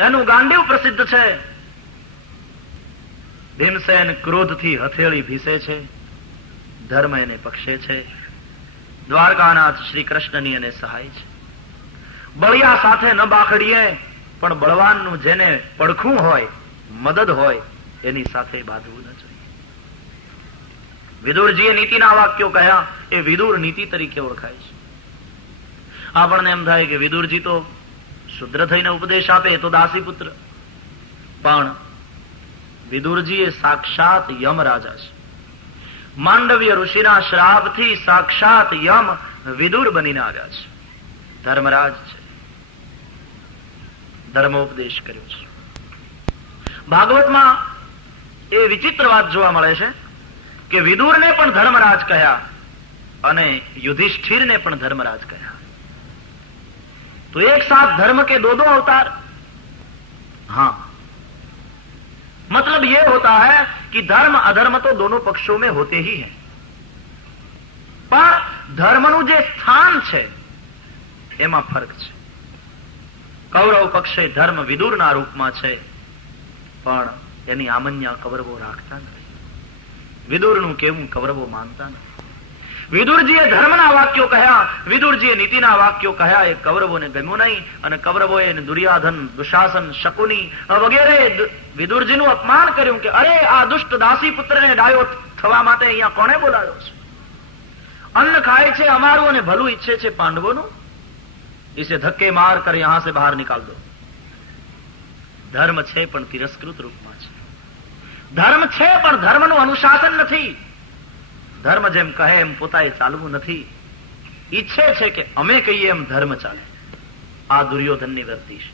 એનું ગાંડીવ પ્રસિદ્ધ છે. ભીમસેન ક્રોધથી હથેળી ભીસે છે, ધર્મ એને પક્ષે છે. દ્વારકાનાથ શ્રી કૃષ્ણની એને સહાય છે. બળિયા સાથે ન બાખડીએ, પણ બળવાનનું જેને પડખું હોય, મદદ હોય, એની સાથે બાંધવું ન જોઈએ. વિદુરજીએ નીતિના વાક્યો કહ્યા. એ વિદુર નીતિ તરીકે ઓળખાય છે. આપણને એમ થાય કે વિદુરજી તો શુદ્ર થઈને ઉપદેશ આપે, એ તો દાસી પુત્ર. પણ વિદુરજી એ સાક્ષાત યમ રાજા છે. માંડવ્ય ઋષિના શ્રાપથી સાક્ષાત યમ વિદુર બનીને આવ્યા છે. ધર્મરાજ છે. ધર્મોપદેશ કર્યો છે. ભાગવતમાં એ વિચિત્ર વાત જોવા મળે છે કે વિદુરને પણ ધર્મરાજ કહ્યા અને યુધિષ્ઠિરને પણ ધર્મરાજ કહ્યા. तो एक साथ धर्म के दो अवतार. हाँ, मतलब ये होता है कि धर्म अधर्म तो दोनों पक्षों में होते ही हैं, पर धर्मનું જે સ્થાન છે એમાં ફરક છે. કૌરવ પક્ષે ધર્મ વિદુરના રૂપમાં છે, પણ એની આમન્યા કૌરવો રાખતા નથી. વિદુરનું કેવું કૌરવો માનતા નથી. વિદુરજીએ ધર્મના વાક્યો કહ્યા, વિદુરજીએ નીતિના વાક્યો કહ્યા. એ કૌરવોને ગમ્યું નહીં અને કૌરવોએ દુર્યોધન, દુશાસન, શકુની વગેરે વિદુરજીનું અપમાન કર્યું કે અરે આ દુષ્ટ દાસી પુત્રને ડાયો થવા માટે અહીંયા કોણે બોલાવ્યો છે? અન્ન ખાય છે અમારું અને ભલું ઈચ્છે છે પાંડવોનું. इसे धक्के मार कर यहां से बाहर निकाल दो. ધર્મ છે પણ તિરસ્કૃત રૂપમાં છે. ધર્મ છે પણ ધર્મનું અનુશાસન નથી. ધર્મ જેમ કહે એમ પોતાએ ચાલવું નથી. ઈચ્છે છે કે અમે કહીએ એમ ધર્મ ચાલે. આ દુર્યોધનની વૃત્તિ છે.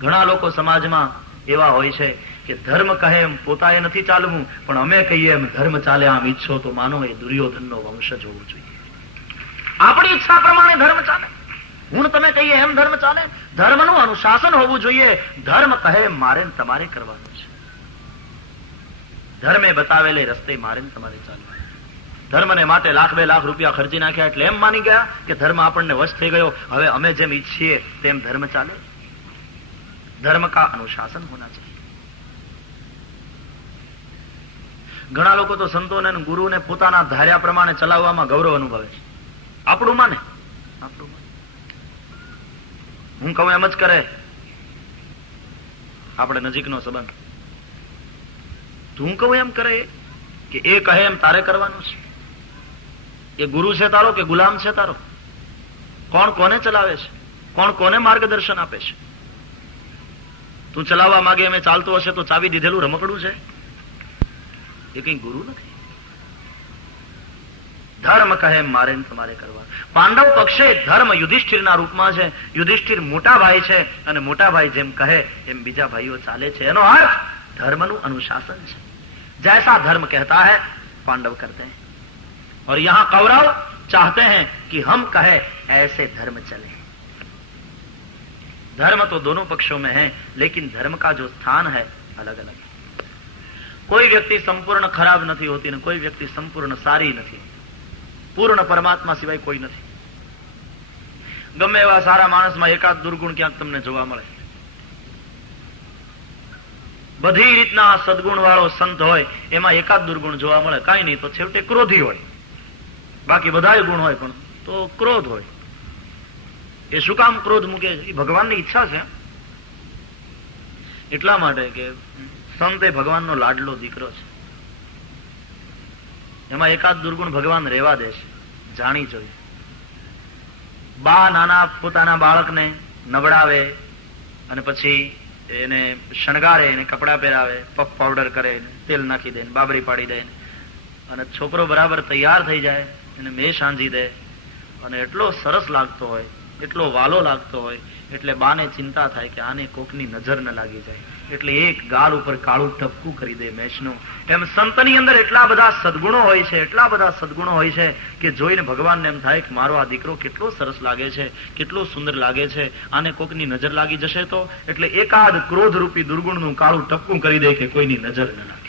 ઘણા લોકો સમાજમાં એવા હોય છે કે ધર્મ કહે એમ પોતાએ નથી ચાલવું, પણ અમે કહીએ એમ ધર્મ ચાલે આમ ઈચ્છો તો માનો એ દુર્યોધનનો વંશજ હોવો જોઈએ. આપણી ઈચ્છા પ્રમાણે ધર્મ ચાલે. હું તમે કહીએ એમ ધર્મ ચાલે. ધર્મનું અનુશાસન હોવું જોઈએ. ધર્મ કહે એમ મારે તમારે કરવાનું છે. ધર્મે બતાવેલે રસ્તે મારે તમારે ચાલવાનું. ધર્મને માટે લાખ 2 લાખ રૂપિયા ખર્ચી નાખ્યા એટલે એમ માની ગયા કે ધર્મ આપણને વશ થઈ ગયો, હવે અમે જેમ ઈચ્છીએ તેમ ધર્મ ચાલે. ધર્મ કા અનુશાસન હોના ચાહીએ. ઘણા લોકો તો સંતોને અને ગુરુને પોતાના ધાર્યા પ્રમાણે ચલાવવામાં ગૌરવ અનુભવે છે. આપણું માને, આપણું માને. હું કહું એમ જ કરે. આપણે નજીકનો સંબંધ, તું કહું એમ કરે કે એ કહે એમ તારે કરવાનું છે. એ ગુરુ છે તારો કે ગુલામ છે તારો? કોણ કોને ચલાવે છે? કોણ કોને માર્ગદર્શન આપે છે? તું ચલાવવા માંગે એમ ચાલતો હશે તો ચાવી દીધેલું રમકડું છે? એ કઈ ગુરુ નથી. ધર્મ કહે એમ મારે તમારે કરવા. પાંડવ પક્ષે ધર્મ યુધિષ્ઠિરના રૂપમાં છે. યુધિષ્ઠિર મોટા ભાઈ છે અને મોટા ભાઈ જેમ કહે એમ બીજા ભાઈઓ ચાલે છે. એનો અર્થ ધર્મનું અનુશાસન છે. जैसा धर्म कहता है पांडव करते हैं. और यहां कौरव चाहते हैं कि हम कहे ऐसे धर्म चले। धर्म तो दोनों पक्षों में है, लेकिन धर्म का जो स्थान है अलग अलग है। कोई व्यक्ति संपूर्ण खराब नहीं होती ने कोई व्यक्ति संपूर्ण सारी नहीं। पूर्ण परमात्मा सिवाय कोई नहीं। गમે એવા સારા માણસમાં એકાદ દુર્ગુણ ક્યાંક તમને જોવા મળે। બધી રીતના સદગુણ વાળો સંત હોય એમાં એકાદ દુર્ગુણ જોવા મળે, કાંઈ નહીં તો છેવટે ક્રોધી હોય। બાકી બધાય ગુણ હોય પણ તો ક્રોધ હોય। એ શું કામ ક્રોધ મૂકે છે? એ ભગવાનની ઈચ્છા છે। એટલા માટે કે સંત એ ભગવાનનો લાડલો દીકરો છે। એમાં એકાદ દુર્ગુણ ભગવાન રહેવા દે છે, જાણી જોઈએ। બા નાના પોતાના બાળકને નવડાવે અને પછી એને શણગારે, એને કપડા પહેરાવે, પફ પાવડર કરે, તેલ નાખી દે, બાબરી પાડી દે અને છોકરો બરાબર તૈયાર થઈ જાય, એને મેષ આંજી દે અને એટલો સરસ લાગતો હોય, એટલો વાલો લાગતો હોય, એટલે બાને ચિંતા થાય કે આને કોકની નજર ન લાગી જાય, એટલે એક ગાલ ઉપર કાળું ટપકું કરી દે મેષનું। એમ સંતની અંદર એટલા બધા સદગુણો હોય છે, એટલા બધા સદગુણો હોય છે કે જોઈને ભગવાનને એમ થાય કે મારો આ દીકરો કેટલો સરસ લાગે છે, કેટલો સુંદર લાગે છે, આને કોકની નજર લાગી જશે તો, એટલે એકાદ ક્રોધ રૂપી દુર્ગુણનું કાળું ટપકું કરી દે કે કોઈની નજર ન લાગે।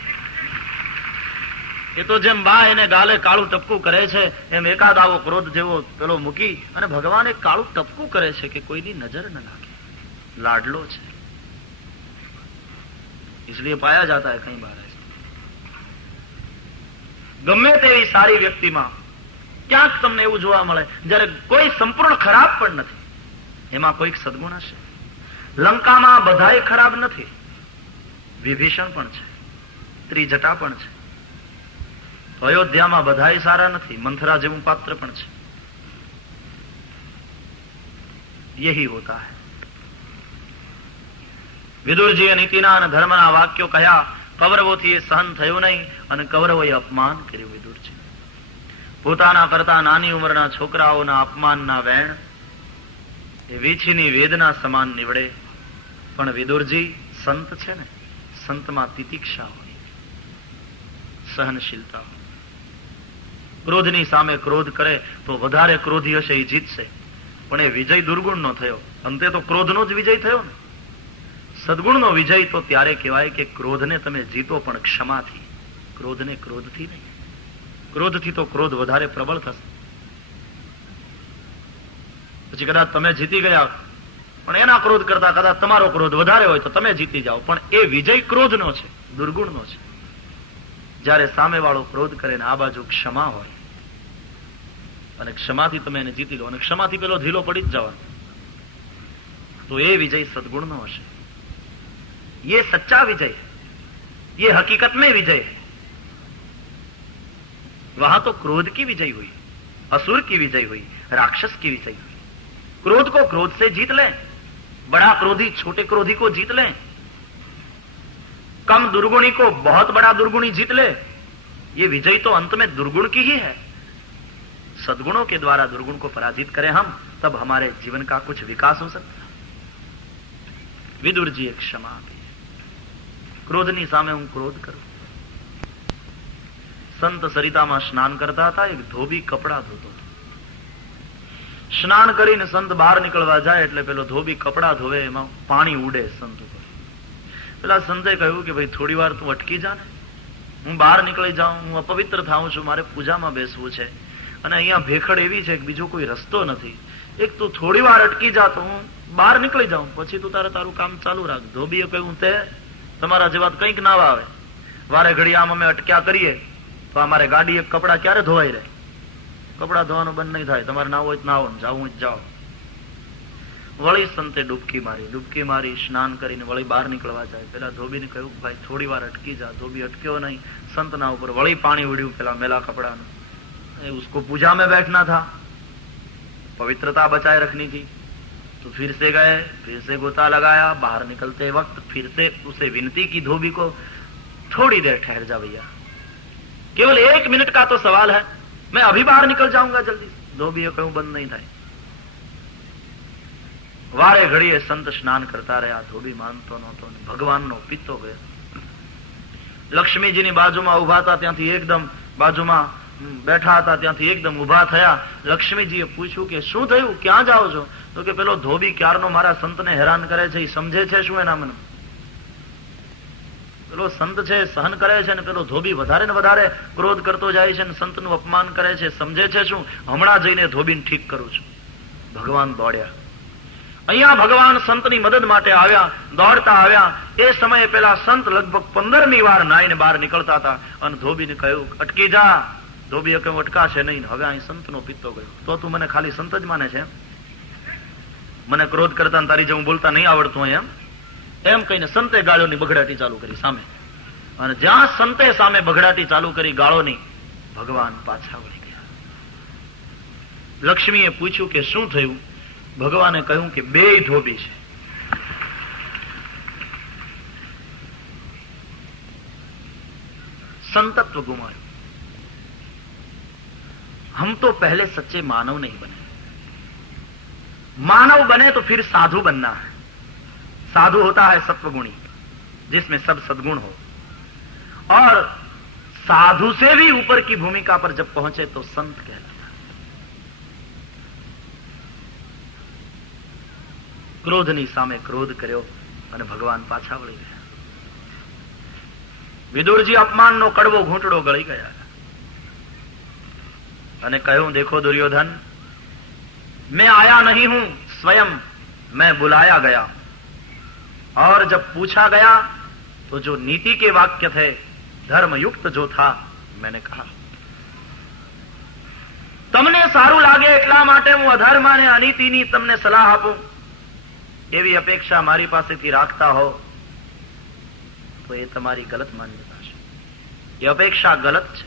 એ તો જેમ બા એને ગાલે કાળું ટપકું કરે છે એમ એકાદ આવો ક્રોધ જેવો પેલો મૂકી અને ભગવાન એક કાળું ટપકું કરે છે કે કોઈની નજર ન લાગે। લાડલો છે, इसलिए पाया जाता है कई बार ऐसा। ગમે તેવી સારી વ્યક્તિમાં ક્યાંક તમને એવું જોવા મળે જ્યારે કોઈ સંપૂર્ણ ખરાબ પણ નથી, એમાં કોઈક સદગુણ હશે। લંકામાં બધાય ખરાબ નથી, વિભીષણ પણ છે, ત્રિજટા પણ છે। અયોધ્યામાં બધાય સારા નથી, મંથરા જેવું પાત્ર પણ છે। यही होता है। વિદુરજીએ નીતિના અને ધર્મના વાક્યો કહ્યા, કૌરવોથી એ સહન થયું નહીં અને કૌરવોએ અપમાન કર્યું વિદુરજી। પોતાના કરતા નાની ઉંમરના છોકરાઓના અપમાનના વેણ એ વીછીની વેદના સમાન નીવડે। પણ વિદુરજી સંત છે ને, સંતમાં તિતિક્ષા હોય, સહનશીલતા હોય। ક્રોધની સામે ક્રોધ કરે તો વધારે ક્રોધી હશે એ જીતશે, પણ એ વિજય દુર્ગુણનો થયો, અંતે તો ક્રોધનો જ વિજય થયો ને। સદગુણનો વિજય તો ત્યારે કહેવાય કે ક્રોધને તમે જીતો પણ ક્ષમાથી, ક્રોધને ક્રોધથી નહીં। ક્રોધથી તો ક્રોધ વધારે પ્રબળ થશે, પછી કદાચ તમે જીતી ગયા પણ એના ક્રોધ કરતા કદાચ તમારો ક્રોધ વધારે હોય તો તમે જીતી જાઓ, પણ એ વિજય ક્રોધનો છે, દુર્ગુણનો છે। જ્યારે સામેવાળો ક્રોધ કરે ને આ બાજુ ક્ષમા હોય અને ક્ષમાથી તમે એને જીતી લો અને ક્ષમાથી પેલો ઢીલો પડી જ જવાનો, તો એ વિજય સદગુણનો હશે। ये सच्चा विजय है, ये हकीकत में विजय है। वहां तो क्रोध की विजय हुई, असुर की विजय हुई, राक्षस की विजय हुई। क्रोध को क्रोध से जीत लें, बड़ा क्रोधी छोटे क्रोधी को जीत लें, कम दुर्गुणी को बहुत बड़ा दुर्गुणी जीत ले, ये विजय तो अंत में दुर्गुण की ही है। सद्गुणों के द्वारा दुर्गुण को पराजित करें हम, तब हमारे जीवन का कुछ विकास हो सकता है। विदुर जी क्षमा આપી, ક્રોધની સામે હું ક્રોધ કરું। સંત સરિતામાં સ્નાન કરતા હતા, એક ધોબી કપડા ધોતો હતો। સ્નાન કરીને સંત બહાર નીકળવા જાય એટલે પેલો ધોબી કપડા ધોવે એમાં પાણી ઉડે સંત ઉપર। પેલા સંતે કહ્યું કે ભાઈ થોડી વાર તું અટકી જા ને, હું બહાર નીકળી જાઉં, હું અપવિત્ર થાઉં છું, મારે પૂજામાં બેસવું છે અને અહીંયા ભેખડ એવી છે કે બીજો કોઈ રસ્તો નથી, એક તું થોડી વાર અટકી જા તો હું બહાર નીકળી જાઉં, પછી તું તારું કામ ચાલુ રાખ। ધોબીએ કહ્યું તે તમારા જેવા કંઈક ના આવે, વારે ઘડી આમ અમે અટક્યા કરીએ તો અમારે ગાડી એક કપડા ક્યારે ધોવાઈ રહે, કપડા ધોવાનું બંધ નહીં થાય, તમારે ના હોય ના હોય, જાવું જ જાઓ। વળી સંતે ડૂબકી મારી સ્નાન કરીને વળી બહાર નીકળવા જાય। પેલા ધોબીને કહ્યું ભાઈ થોડી વાર અટકી જા। ધોબી અટક્યો नहीं, संतना ऊपर वળી पानी उड़્યું પેલા મેલા કપડાનું। उसको पूजा में बैठना था, पवित्रता बचाए रखनी थी, तो फिर से गए, फिर से गोता लगाया। बाहर निकलते वक्त फिर से उसे विनती की धोबी को, थोड़ी देर ठहर जा भैया, केवल 1 मिनट का तो सवाल है, मैं अभी बाहर निकल जाऊंगा जल्दी। धोबीए कहूं बंद नहीं થાય। વારે ઘડીએ સંત સ્નાન કરતા રહ્યા, ધોબી માનતો નહોતો, ભગવાનનો પિત્તો ગયો। લક્ષ્મીજીની બાજુમાં ઉભા હતા, ત્યાંથી એકદમ બાજુમાં બેઠા હતા ત્યાંથી એકદમ ઉભા થયા. લક્ષ્મીજીએ પૂછ્યું કે શું થયું, ક્યાં જાઓ છો? તો કે પેલો ધોબી ક્યારનો મારા સંતને હેરાન કરે છે, એ સમજે છે શું એના મને? પેલો સંત છે સહન કરે છે ને પેલો ધોબી વધારે ને વધારે ક્રોધ કરતો જાય છે ને સંતનું અપમાન કરે છે, સમજે છે શું? હમણાં જઈને ધોબીને ઠીક કરું છું. ભગવાન દોડ્યા. અહીંયા ભગવાન સંતની મદદ માટે આવ્યા, દોડતા આવ્યા. એ સમયે પેલા સંત લગભગ 15મી વાર નાઈને બહાર નીકળતા હતા અને ધોબીને કહ્યું અટકી જા. ધોબીએ કહ્યું અટકાશે નહીં. હવે અહીં સંતનો પિત્તો ગયો. તો તું મને ખાલી સંત જ માને છે? મને ક્રોધ કરતા તારી જેવું બોલતા નહીં આવડતું એમ કહીને સંતે ગાળોની બગડાટી ચાલુ કરી સામે. અને જ્યાં સંતે સામે બગડાટી ચાલુ કરી ગાળોની, ભગવાન પાછા વળી ગયા. લક્ષ્મીએ પૂછ્યું કે શું થયું? ભગવાને કહ્યું કે બેય ધોબી છે. संतत्व गुमाया. हम तो पहले सच्चे मानव नहीं बने. मानव बने तो फिर साधु बनना है. साधु होता है सत्वगुणी, जिसमें सब सद्गुण हो. और साधु से भी ऊपर की भूमिका पर जब पहुंचे तो संत कहलाता है. क्रोधनी सामे क्रोध કર્યો અને ભગવાન પાછા વળી ગયા. વિદુરજી અપમાનનો કડવો ઘૂંટડો ગળી ગયા અને કહ્યું देखो दुर्योधन, मैं आया नहीं हूं, स्वयं मैं बुलाया गया. और जब पूछा गया तो जो नीति के वाक्य थे, धर्म युक्त जो था, मैंने कहा. તમને સારું લાગે એટલા માટે હું અધર્મ અને અનીતિની તમને સલાહ આપું એવી અપેક્ષા મારી પાસેથી રાખતા હો તો એ તમારી ગલત માન્યતા છે. એ અપેક્ષા ગલત છે.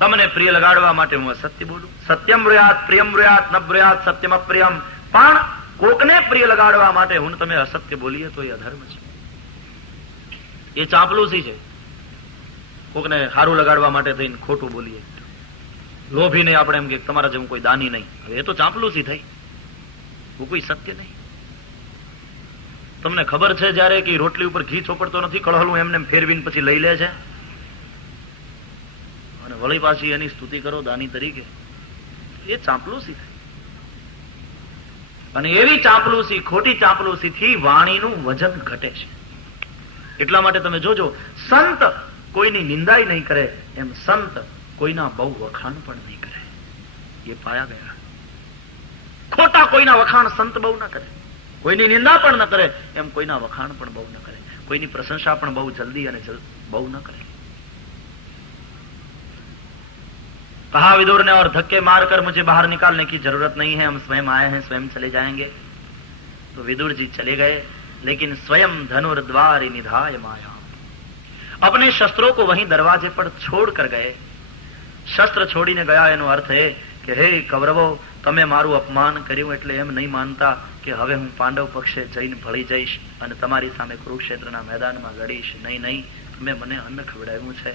તમને પ્રિય લગાડવા માટે હું અસત્ય બોલું. સત્યમ બ્રુયાત પ્રિયમ બ્રુયાત ન બ્રુયાત સત્યમ અપ્રિયમ. પણ કોકને પ્રિય લગાડવા માટે હું તમે અસત્ય બોલીએ તો એ અધર્મ છે. એ ચાંપલુસી છે. કોકને સારું લગાડવા માટે થઈને ખોટું બોલીએ. લોભી નહીં આપણે એમ કે તમારા જેવું કોઈ દાની નહીં. હવે એ તો ચાંપલુસી થઈ. હું કોઈ સત્ય નહીં. તમને ખબર છે જયારે કે રોટલી ઉપર ઘી ચોપડતો નથી, કળહલું એમને ફેરવીને પછી લઈ લે છે અને વળી પાછી એની સ્તુતિ કરો દાની તરીકે. એ ચાંપલુસી થઈ. અને એવી ચાંપલુસી, ખોટી ચાંપલુસી થી વાણીનું વજન ઘટે છે. એટલા માટે તમે જોજો, સંત કોઈની નિંદાય નહીં કરે, એમ સંત કોઈના બહુ વખાણ પણ નહીં કરે. એ પાયા ગયા. ખોટા કોઈના વખાણ સંત બહુ ન કરે. કોઈની નિંદા પણ ન કરે, એમ કોઈના વખાણ પણ બહુ ન કરે. કોઈની પ્રશંસા પણ બહુ જલ્દી અને બહુ ન કરે. कहा विदुर ने और धक्के मारकर मुझे बाहर निकालने की जरूरत नहीं है, हम स्वयं आए हैं, स्वयं चले जाएंगे. तो विदुर जी चले गए, लेकिन स्वयं धनुर्द्वार निधाय माया. अपने शस्त्रों को वहीं दरवाजे पर छोड़ कर गए. શસ્ત્ર છોડીને ગયા એનો અર્થ એ કે હે કૌરવો, તમે મારું અપમાન કર્યું એટલે એમ નહીં માનતા કે હવે હું પાંડવ પક્ષે જઈને ભળી જઈશ અને તમારી સામે કુરુક્ષેત્રના મેદાનમાં લડીશ. નહીં નહીં, તમે મને અન્ન ખવડાવ્યું છે,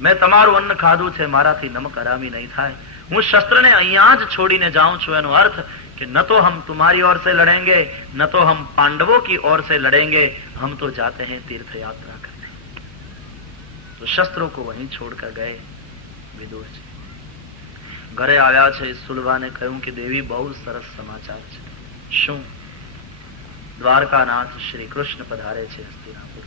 મેં તમારું અન્ન ખાધું છે, મારાથી નમક હરામી નહીં થાય. હું શસ્ત્રને અહીંયા જ છોડીને જાઉં છું. એનો અર્થ कि न तो हम तुम्हारी ओर से लड़ेंगे, न तो हम पांडवों की ओर से लड़ेंगे, हम तो जाते हैं तीर्थ यात्रा करने. तो शस्त्रों को वहीं छोड़कर गए विदुर जी. ઘરે આવ્યા છે. સુલભાને કહ્યું કે દેવી, બહુ સરસ સમાચાર છે. શું? દ્વારકાનાથ શ્રી કૃષ્ણ પધારે છે હસ્તિનાપુર.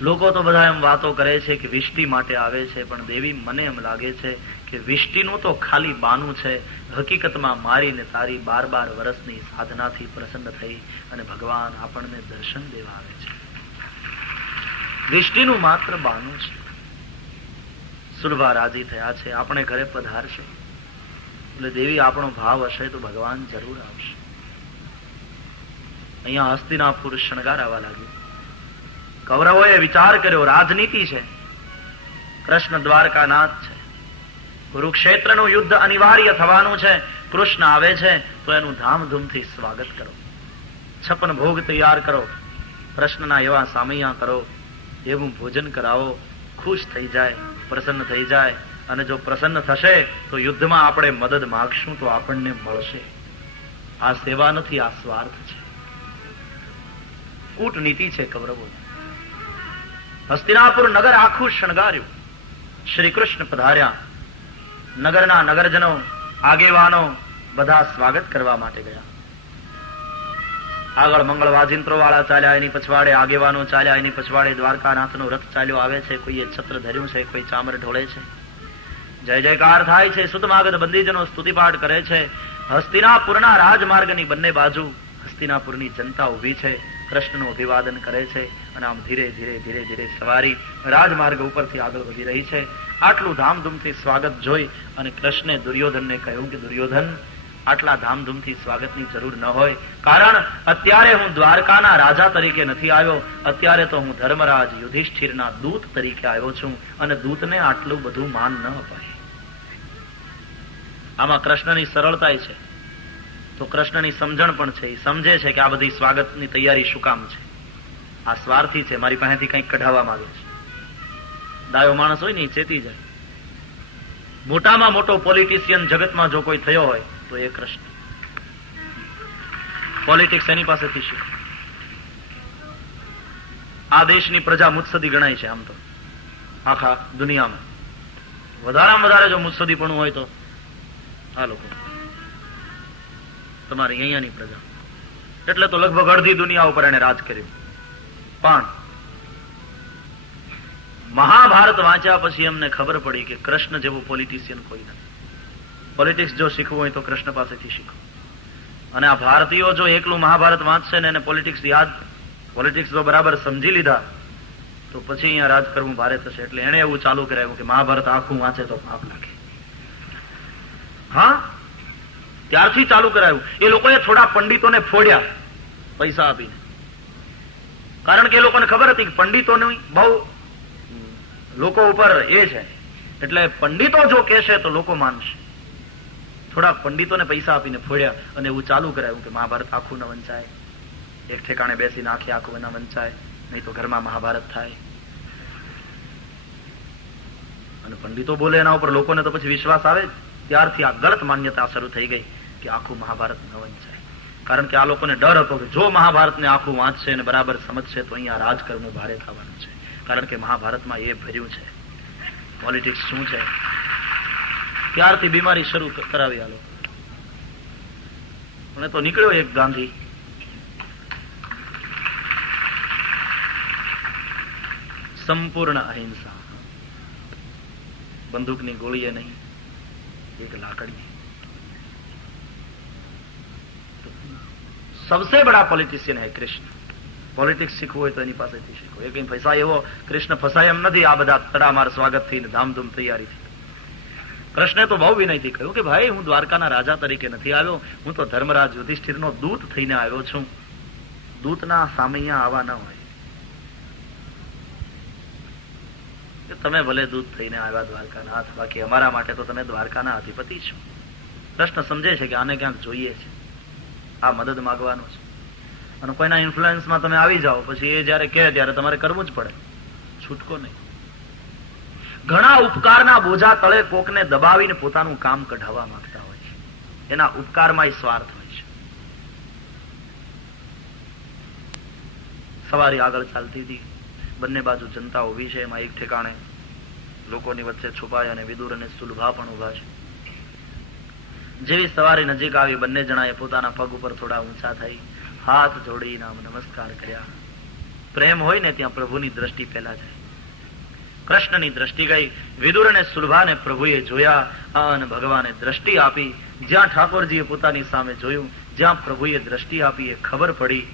લોકો તો બધા એમ વાતો કરે છે કે વિષ્ટિ માટે આવે છે, પણ દેવી મને એમ લાગે છે કે વિષ્ટિનું તો ખાલી બાનું છે. હકીકતમાં મારી ને તારી 12 વર્ષની સાધનાથી પ્રસન્ન થઈ અને ભગવાન આપણને દર્શન દેવા આવે છે. વિષ્ટિનું માત્ર બાનું છે. સુલભા રાજી થયા છે, આપણે ઘરે પધારશે એટલે દેવી આપણો ભાવ હશે તો ભગવાન જરૂર આવશે. અહીંયા હસ્તિનાપુર શણગારાવા લાગ્યું. કૌરવોએ વિચાર કર્યો, રાજનીતિ છે, કૃષ્ણ દ્વારકાનાથ છે, કુરુક્ષેત્રનું યુદ્ધ અનિવાર્ય થવાનું છે, કૃષ્ણ આવે છે તો એનું ધામધૂમથી સ્વાગત કરો, 56 ભોગ તૈયાર કરો, કૃષ્ણના એવા સામૈયા કરો, એવું ભોજન કરાવો, ખુશ થઈ જાય, પ્રસન્ન થઈ જાય. અને જો પ્રસન્ન થશે તો યુદ્ધમાં આપણે મદદ માંગશું તો આપણને મળશે. આ સેવા નથી, આ સ્વાર્થ છે, કૂટનીતિ છે કૌરવો. હસ્તિનાપુર નગર આખું શણગાર્યું. શ્રી કૃષ્ણ પધાર્યા. નગરના નગરજનો, આગેવાનો બધા સ્વાગત કરવા માટે ગયા. આગળ મંગળ વાજિંત્રો વાળા ચાલ્યા, એની પછવાડે આગેવાનો ચાલ્યા, એની પછવાડે દ્વારકાનાથનો રથ ચાલ્યો આવે છે. કોઈએ છત્ર ધર્યું છે, કોઈ ચામર ઢોળે છે. જય જયકાર થાય છે. સુતમાગધ બંદીજનો સ્તુતિપાઠ કરે છે. હસ્તિનાપુરના રાજમાર્ગની બંને બાજુ હસ્તિનાપુરની જનતા ઉભી છે, કૃષ્ણનું અભિવાદન કરે છે. અને આમ ધીરે ધીરે ધીરે ધીરે સવારી રાજમાર્ગ ઉપરથી આગળ વધી રહી છે. આટલું ધામધૂમથી સ્વાગત જોઈ અને કૃષ્ણે દુર્યોધનને કહ્યું કે દુર્યોધન, આટલા ધામધૂમથી સ્વાગતની જરૂર ન હોય, કારણ અત્યારે હું દ્વારકાના રાજા તરીકે નથી આવ્યો, અત્યારે તો હું ધર્મરાજ યુધિષ્ઠિરના દૂત તરીકે આવ્યો છું, અને દૂતને આટલું બધું માન ન અપાય. આમાં કૃષ્ણની સરળતા છે, તો કૃષ્ણની સમજણ પણ છે. એ સમજે છે કે આ બધી સ્વાગતની તૈયારી શું કામ છે. આ સ્વાર્થી છે, મારી પાસેથી કંઈક કઢાવવા માંગે છે. ડાયો માણસ હોય ને એ ચેતી જાય. મોટામાં મોટો પોલિટિશિયન જગતમાં જો કોઈ થયો હોય તો એ કૃષ્ણ. પોલિટિક્સ એની પાસેથી શીખો. આ દેશની પ્રજા મુત્સદી ગણાય છે. આમ તો આખા દુનિયામાં વધારેમાં વધારે જો મુત્સદીપણું હોય તો આ લોકો, તમારી અહીંયાની પ્રજા. એટલે તો લગભગ અડધી દુનિયા ઉપર એને રાજ કર્યું. પણ મહાભારત વાંચ્યા પછી અમને ખબર પડી કે કૃષ્ણ જેવો પોલિટિશિયન કોઈ નથી. પોલિટિક્સ જો શીખવું હોય તો કૃષ્ણ પાસેથી શીખો. અને આ ભારતીયો જો એકલું મહાભારત વાંચશે ને એને પોલિટિક્સ જો બરાબર સમજી લીધા તો પછી અહીંયા રાજ કરવું ભારે થશે. એટલે એને એવું ચાલુ કરાવ્યું કે મહાભારત આખું વાંચે તો પાપ લાગે. હા, ત્યારથી ચાલુ કરાયું. એ લોકોએ થોડા પંડિતોને ફોડ્યા પૈસા આપીને, કારણ કે એ લોકોને ખબર હતી કે પંડિતોની બહુ લોકો ઉપર એ છે, એટલે પંડિતો જો કહેશે તો લોકો માનશે. થોડા પંડિતોને પૈસા આપીને ફોડ્યા અને એવું ચાલુ કરાયું કે મહાભારત આખું ન વંચાય, એક ઠેકાણે બેસીને આખું ન વંચાય, નહીં તો ઘરમાં મહાભારત થાય. અને પંડિતો બોલે એના ઉપર લોકોને તો પછી વિશ્વાસ આવે. ત્યારથી આ ગલત માન્યતા શરૂ થઈ ગઈ કે આખું મહાભારત ન વંચાય. કારણ કે આ લોકોને ડર હતો કે જો મહાભારતને આખું વાંચશે અને બરાબર સમજશે તો અહીંયા રાજ કરવું ભારે થવાનું છે. કારણ કે મહાભારતમાં એ ભર્યું છે પોલિટિક્સ શું છે. ત્યારથી બીમારી શરૂ કરાવી આ લોકો. અને તો નીકળ્યો એક ગાંધી, સંપૂર્ણ અહિંસા, બંદૂકની ગોળીએ નહીં, एक लाकड़ी. सबसे बड़ा पॉलिटिशियन है कृष्ण. પોલિટિક્સ શીખવું હોય તો એની પાસેથી શીખો. એ કઈ પૈસા એવો કૃષ્ણ ફસાય એમ નથી. આ બધા તડામાર સ્વાગત થી ધામધૂમ તૈયારીથી. કૃષ્ણે તો બહુ વિનયથી કહ્યું કે ભાઈ, હું દ્વારકાના રાજા તરીકે નથી આવ્યો, હું તો ધર્મરાજ યુધિષ્ઠિરનો દૂત થઈને આવ્યો છું. દૂતના સામૈયા આવા ન હોય. તમે ભલે દૂત થઈને આવ્યા દ્વારકાનાથ, બાકી અમારા માટે તો તમે દ્વારકાના અધિપતિ છો. કૃષ્ણ સમજે છે કે આને ક્યાંક જોઈએ છે, આ મદદ માંગવાનું છે. અને કોઈના ઇન્ફ્લુઅન્સમાં તમે આવી જાઓ પછી એ જયારે કહે ત્યારે તમારે કરવું જ પડે, છૂટકો નહીં. ઘણા ઉપકારના બોજા તળે કોકને દબાવીને પોતાનું કામ કઢાવવા માંગતા હોય છે. એના ઉપકારમાં સ્વાર્થ હોય છે. સવારી આગળ ચાલતી હતી, બંને બાજુ જનતા ઉભી છે. એમાં એક ઠેકાણે લોકોની વચ્ચે છુપાય અને વિદુર અને સુલભા પણ ઉભા છે. જેવી સવારી નજીક આવી, બંને જણાએ પોતાના પગ ઉપર થોડા ઊંચા થઈ હાથ જોડી નામ નમસ્કાર કર્યા. પ્રેમ હોય ને ત્યાં પ્રભુની દ્રષ્ટિ પહેલા જાય. કૃષ્ણની દ્રષ્ટિ ગઈ. વિદુર અને સુલભાને પ્રભુએ જોયા અને ભગવાને દ્રષ્ટિ આપી. જ્યાં ઠાકોરજીએ પોતાની સામે જોયું, જ્યાં પ્રભુએ દ્રષ્ટિ આપી એ ખબર પડી.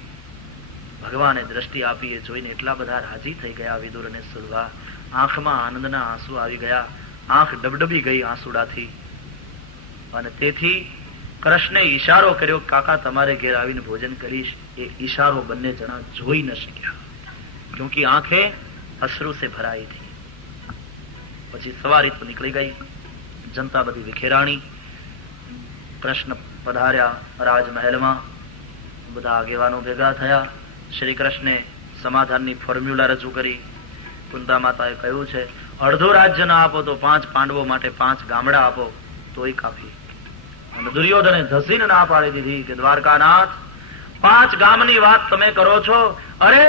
ભગવાને દ્રષ્ટિ આપી એ જોઈને એટલા બધા રાજી થઈ ગયા વિદુર અને સુલભા. આંખમાં આનંદના આંસુ આવી ગયા, આંખ ડબડબી ગઈ આંસુડાથી. અને તેથી કૃષ્ણે ઈશારો કર્યો, કાકા તમારે ઘેર આવીને ભોજન કરીશ. એ ઈશારો બંને જણા જોઈ ન શક્યા, ક્યોંકि આંખે અશ્રુ સે ભરાઈ થી. પછી સવારી તો નીકળી ગઈ, જનતા બધી વિખેરાણી. કૃષ્ણ પધાર્યા રાજમહેલમાં. બધા આગેવાનો ભેગા થયા. શ્રી કૃષ્ણે સમાધાનની ફોર્મ્યુલા રજૂ કરી. કુંતા માતાએ કહ્યું છે, અડધો રાજ્ય ના આપો તો 5 પાંડવો માટે 5 ગામડા આપો તોય કાફી. અને દુર્યોધને ધસીને ના પાડી દીધી કે દ્વારકાનાથ, 5 ગામની વાત તમે કરો છો? અરે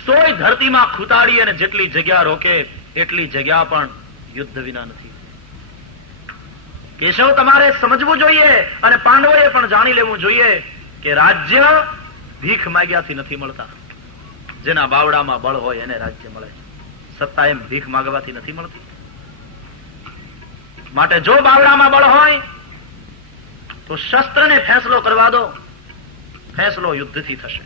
100 ધરતીમાં ખૂતાડી અને જેટલી જગ્યા રોકે એટલી જગ્યા પણ યુદ્ધ વિના નથી. કેશવ, તમારે સમજવું જોઈએ અને પાંડવોએ પણ જાણી લેવું જોઈએ કે રાજ્ય ભીખ માગ્યાથી નથી મળતા. જેના બાવડામાં બળ હોય એને રાજ્ય મળે છે. સત્તા એમ ભીખ માગવાથી નથી મળતી. માટે જો બાવડામાં બળ હોય તો શસ્ત્રને ફેંસલો કરવા દો. ફેંસલો યુદ્ધથી થશે.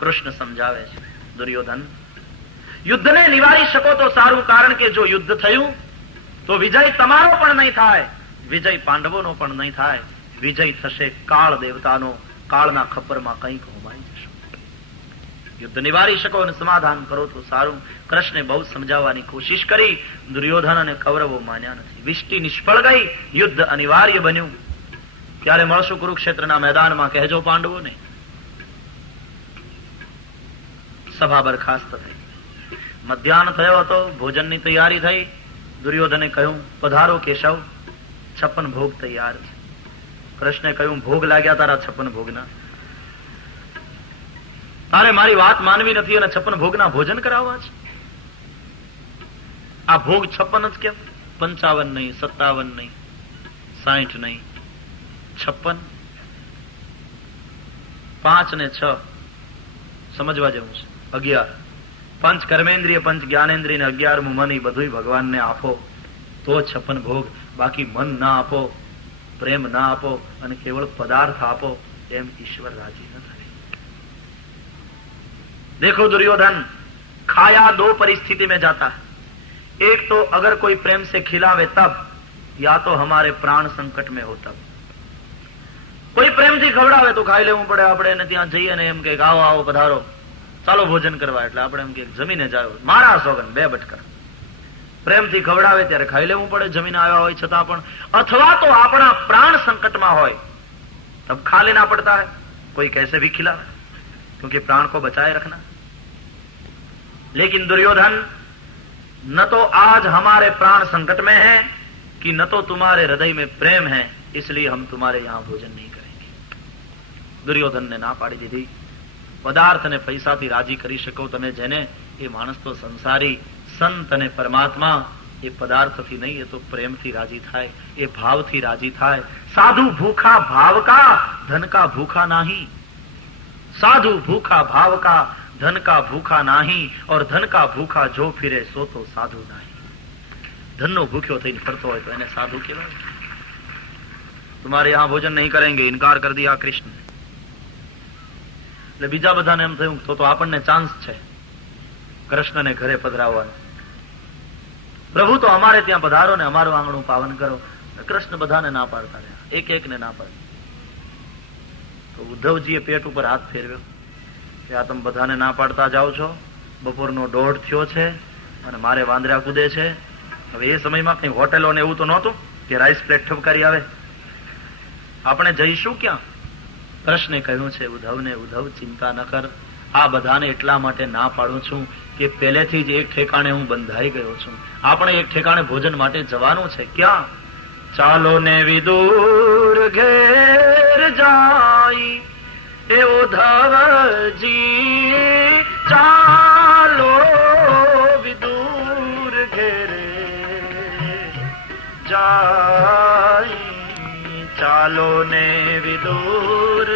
કૃષ્ણ સમજાવે છે, દુર્યોધન, યુદ્ધને નિવારી શકો તો સારું, કારણ કે જો યુદ્ધ થયું તો વિજય તમારો પણ નહીં થાય, વિજય પાંડવોનો પણ નહીં થાય. વિજય થશે કાળ દેવતાનો. કાળના ખપ્પરમાં કંઈક હોમાઈ જશો. યુદ્ધ નિવારી શકો અને સમાધાન કરો તો સારું. કૃષ્ણે બહુ સમજાવવાની કોશિશ કરી. દુર્યોધન અને કૌરવો માન્યા નથી. વિષ્ટિ નિષ્ફળ ગઈ. યુદ્ધ અનિવાર્ય બન્યું. ત્યારે મળશું કુરુક્ષેત્રના મેદાનમાં, કહેજો પાંડવોને. સભા બરખાસ્ત થઈ. મધ્યાહન થયો હતો. ભોજનની તૈયારી થઈ. દુર્યોધને કહ્યું, પધારો કેશવ, 56 ભોગ તૈયાર છે. કૃષ્ણે કહ્યું, ભોગ લાગ્યા તારા 56 ભોગના. તારે મારી વાત માનવી નથી અને 56 ભોગના ભોજન કરાવવા છે. આ ભોગ 56 જ કેમ? 55 નહીં, 57 નહીં, 60 નહીં, 56. 5 ને 6 સમજવા જેવું છે. 11. પંચ કર્મેન્દ્રિય, પંચ જ્ઞાનેન્દ્રિય ને 11મું મન, એ બધું ભગવાનને આપો તો 56 ભોગ. બાકી મન ના આપો, પ્રેમ ના આપો અને કેવળ પદાર્થ આપો, એમ ઈશ્વર રાજી ન થાય. देखो दुर्योधन, खाया 2 परिस्थिति में जाता है. एक तो अगर कोई प्रेम से खिलावे तब, या तो हमारे प्राण संकट में हो तब. કોઈ પ્રેમથી ખવડાવે તો ખાઈ લેવું પડે. આપણે એને ત્યાં જઈએ ને એમ કે આવો આવો પધારો, ચાલો ભોજન કરવા, એટલે આપણે એમ કે જમીને જાવ, મારા સોગન 2 બટકા. પ્રેમથી ખવડાવે ત્યારે ખાઈ લેવું પડે, જમીને આવ્યા હોય છતાં પણ. અથવા તો આપણા પ્રાણ સંકટમાં હોય તબ ખા લેના પડતા है. कोई कैसे भी खिलावे, क्योंकि प्राण को बचाए रखना. लेकिन दुर्योधन, न तो आज हमारे प्राण संकट में है कि न तो तुम्हारे हृदय में प्रेम है, इसलिए हम तुम्हारे यहां भोजन नहीं करेंगे. दुर्योधन ने ना पाड़ी दीधी. पदार्थ ने पैसाથી રાજી કરી શકો તમે જેને, એ માણસ તો સંસારી. સંત અને પરમાત્મા એ પદાર્થથી નહીં, એ તો પ્રેમથી રાજી થાય, એ ભાવથી રાજી થાય. સાધુ ભૂખા ભાવ કા, ધન કા ભૂખા નહીં. साधु भूखा भाव का, धन का भूखा नहीं, और धन का भूखा जो फिरे सो तो साधु नहीं. धनનો ભૂખ્યો થઈને ફરતો હોય તો એને સાધુ કહેવાય. तुम्हारे यहाँ भोजन नहीं करेंगे, इनकार कर दिया कृष्ण. એટલે બીજા બધાને એમ થયું તો આપણને ચાન્સ છે કૃષ્ણને ઘરે પધરાવવાનો. પ્રભુ તો અમારે ત્યાં પધારો ને અમારું આંગણું પાવન કરો. કૃષ્ણ બધાને ના પાડતા રહ્યા, એક એકને ના પાડી. તો ઉદ્ધવજીએ પેટ ઉપર હાથ ફેરવ્યો કે આ તમે બધાને ના પાડતા જાઓ છો. બપોરનો 1:30 થયો છે અને મારે વાંદરા કૂદે છે. હવે એ સમયમાં કઈ હોટેલો ને એવું તો નહોતું કે રાઈસ પ્લેટ ઠપકારી આવે. આપણે જઈશું ક્યાં? કૃષ્ણે કહ્યું છે ઉદ્ધવને, ઉદ્ધવ ચિંતા ન કર. આ બધાને એટલા માટે ના પાડું છું કે પહેલેથી જ એક ઠેકાણે હું બંધાઈ ગયો છું. આપણે એક ઠેકાણે ભોજન માટે જવાનું છે. ક્યાં? ચાલો ને વિદુર ઘેર જાય એ ઉદ્ધવજી, ચાલો વિદુર ઘેરે જાય, ચાલો ને વિદુર.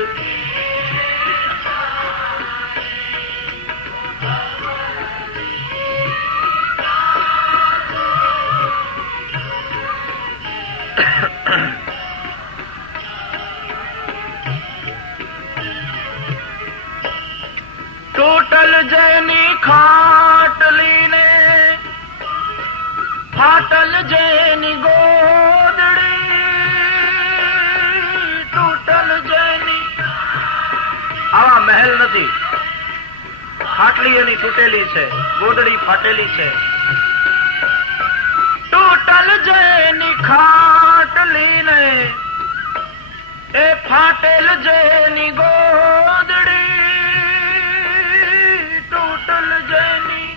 ટોટલ જેની ખાટલી ને ફાટલ જેની ગોદડી, ટોટલ જેની. આવા મહેલ નથી. ખાટલી એની તૂટેલી છે, ગોદડી ફાટેલી છે. ટોટલ જેની ખાટલી ને એ ફાટેલ જેની ગોદડી, ટોટલ જેની.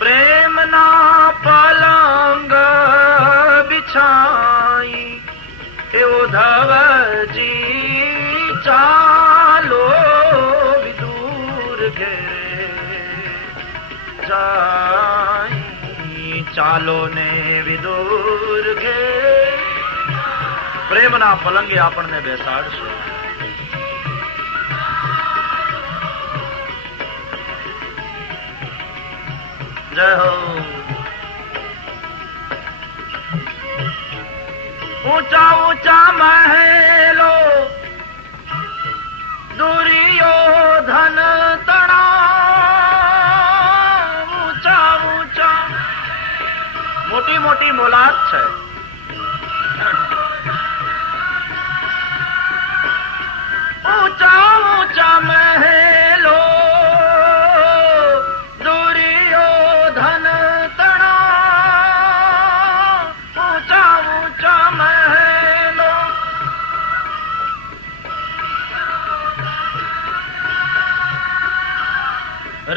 પ્રેમના પલંગ બિછાઈ એ ઉદ્ધવજી, ચા ચાલો ને વિદુર ઘેર, પ્રેમના પલંગે આપણને બેસાડશો. જય હો. ઊંચા ઊંચા મહેલો દુર્યોધન તણાવ, ઊંચા ઊંચા મોટી મોટી મોલાત છે. ઊંચા ઊંચા મહેલો દુર્યોધન તણાવ, ઊંચા ઊંચા મહેલો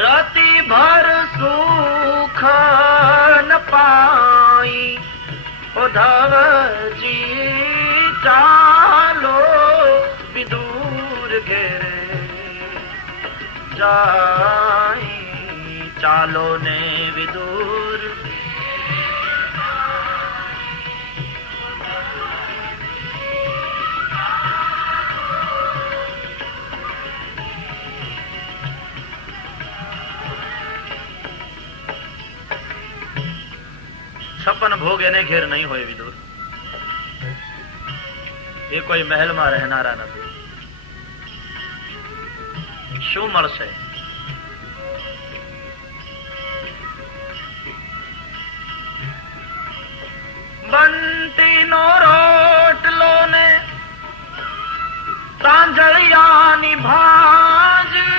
રતિ ભર સુખ ન પાઈ, ઉદ્ધવજી ચાલો વિદુર ઘેરે જાય, ચાલો ને વિદુર. છપ્પન ભોગ એને ઘેર નહીં હોય વિદુર. એ કોઈ મહેલમાં રહેનારા નથી. શું મળશે? બંટીનો રોટલો ને તાંજળિયાની ભાજી,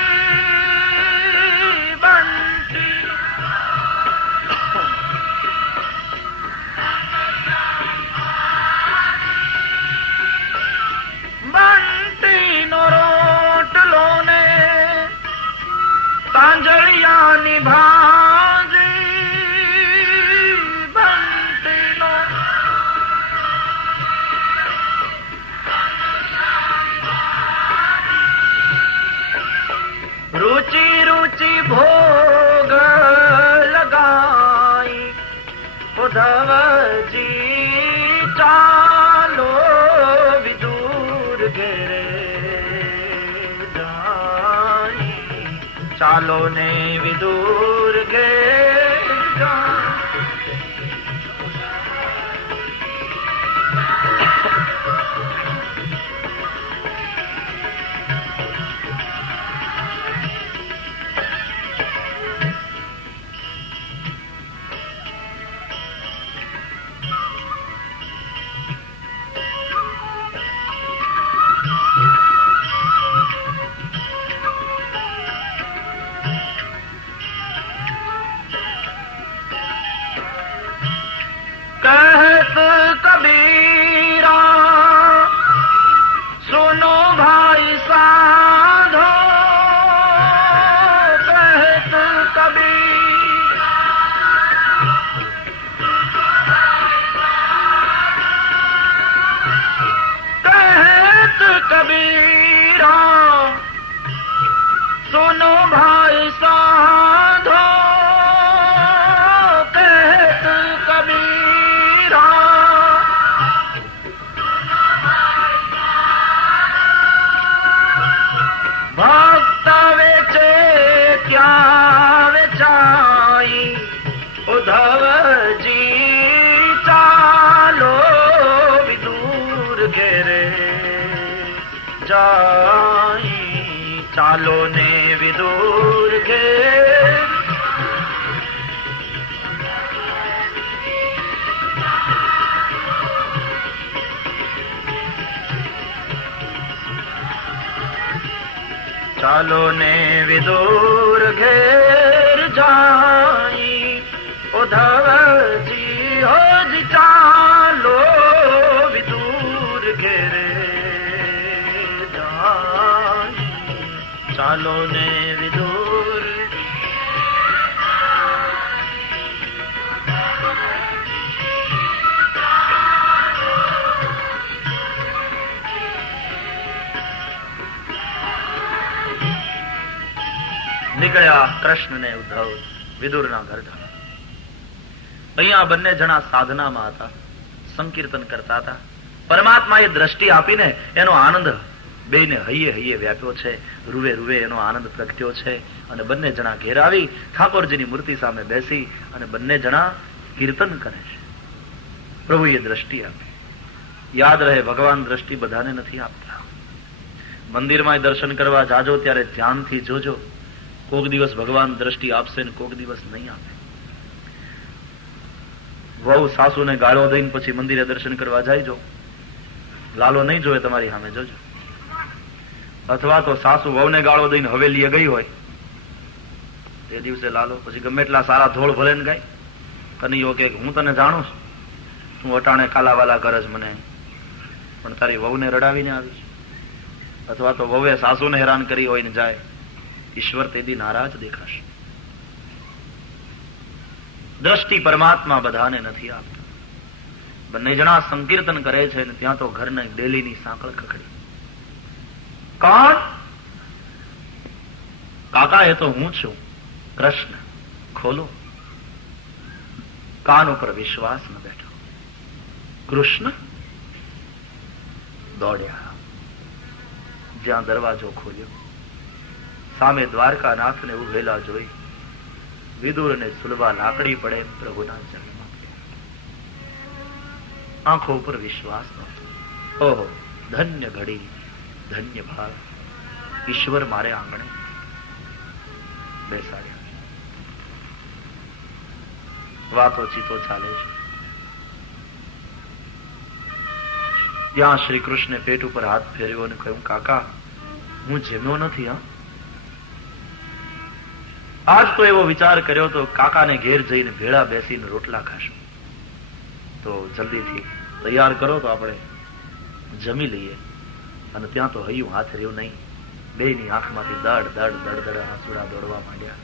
બંટી બંટીનો રોટલો ને તાંજળિયાની ભાજી, બંટીનો રુચિ રુચિ ભોગ લગાઈ, ઉદ્ધવજી ચાલો વિદુર ઘેરે જાય, ચાલો ને વિદુર ઘેર જાય. कहत कबीरा सुनो भाई साधो, कहत कबीरा कहत कबीरा सुनो भाई साधो, कहत कबीरा भक्त वेचे क्या वेचाई, उद्धवजी चालो विदुर घेरे जाई, चालो ने विदुर घेर. ચાલો ને વિદુર ઘેર જાઈ, ઉદ્ધવજી હોજ ચાલો વિદુર ઘેરે જાઈ, ચાલો ને વિદુર. નીકળ્યા કૃષ્ણ ને ઉદ્ધવ વિદુરના ઘર. અહીંયા બંને જણા સાધનામાં હતા, સંકીર્તન કરતા હતા. પરમાત્માએ દ્રષ્ટિ આપીને એનો આનંદ બેયને હૈયે હૈયે વ્યાપ્યો છે, રૂવે રૂવે એનો આનંદ પ્રગટ્યો છે. અને બંને જણા ઘેર આવી ઠાકોરજીની મૂર્તિ સામે બેસી અને બંને જણા કીર્તન કરે છે. પ્રભુએ દ્રષ્ટિ આપી. યાદ રહે, ભગવાન દ્રષ્ટિ બધાને નથી આપતા. મંદિરમાં દર્શન કરવા જાજો ત્યારે ધ્યાનથી જોજો. કોક દિવસ ભગવાન દ્રષ્ટિ આપશે ને કોક દિવસ નહીં આપે. વહુ સાસુને ગાળો દઈને પછી મંદિરે દર્શન કરવા જાય, લાલો નહીં જોવે તમારી સામે જોજો. અથવા તો સાસુ વહુને ગાળો દઈને હવેલીએ ગઈ હોય તે દિવસે લાલો પછી ગમે એટલા સારા ધોળ ભલે ને ગાય, કનૈયો કે હું તને જાણું છું, તું અટાણે કાલાવાલા કરસ મને, પણ તારી વહુને રડાવીને આવીશ. અથવા તો વહુએ સાસુને હેરાન કરી હોય ને જાય, ઈશ્વર તેદી નારાજ દેખાશે. દ્રષ્ટિ પરમાત્મા બધાને નથી આપતા. બંને જણા સંકીર્તન કરે છે ને ત્યાં તો ઘરને ડેલીની સાંકળ ખખડી. કોણ? કાકા, એ તો હું છું, કૃષ્ણ. ખોલો. કાન ઉપર વિશ્વાસ ન બેઠો. કૃષ્ણ દોડ્યા. જ્યાં દરવાજો ખોલ્યો, સામે દ્વારકાનાથને ઉભેલા જોઈ વિદુર ને સુલભા લાકડી પડે પ્રભુના ચરણમાં. આંખો ઉપર વિશ્વાસ નહોતો. ઓહો, ધન્ય ઘડી, ધન્ય ભાવ, ઈશ્વર મારે આંગણે બેસાડ્યા. વાતો ચીતો ચાલે છે. ત્યાં શ્રી કૃષ્ણે પેટ ઉપર હાથ ફેર્યો અને કહ્યું, કાકા, હું જમ્યો નથી. આજ તો એવો વિચાર કર્યો તો કાકાને ઘેર જઈને ભેળા બેસીને રોટલા ખાશું. તો જલ્દીથી તૈયાર કરો તો આપણે જમી લઈએ. અને ત્યાં તો હૈયું હાથ રહ્યું નહીં. બેયની આંખમાંથી દડ દડ દડ દડ આંસુડા દોડવા માંડ્યા.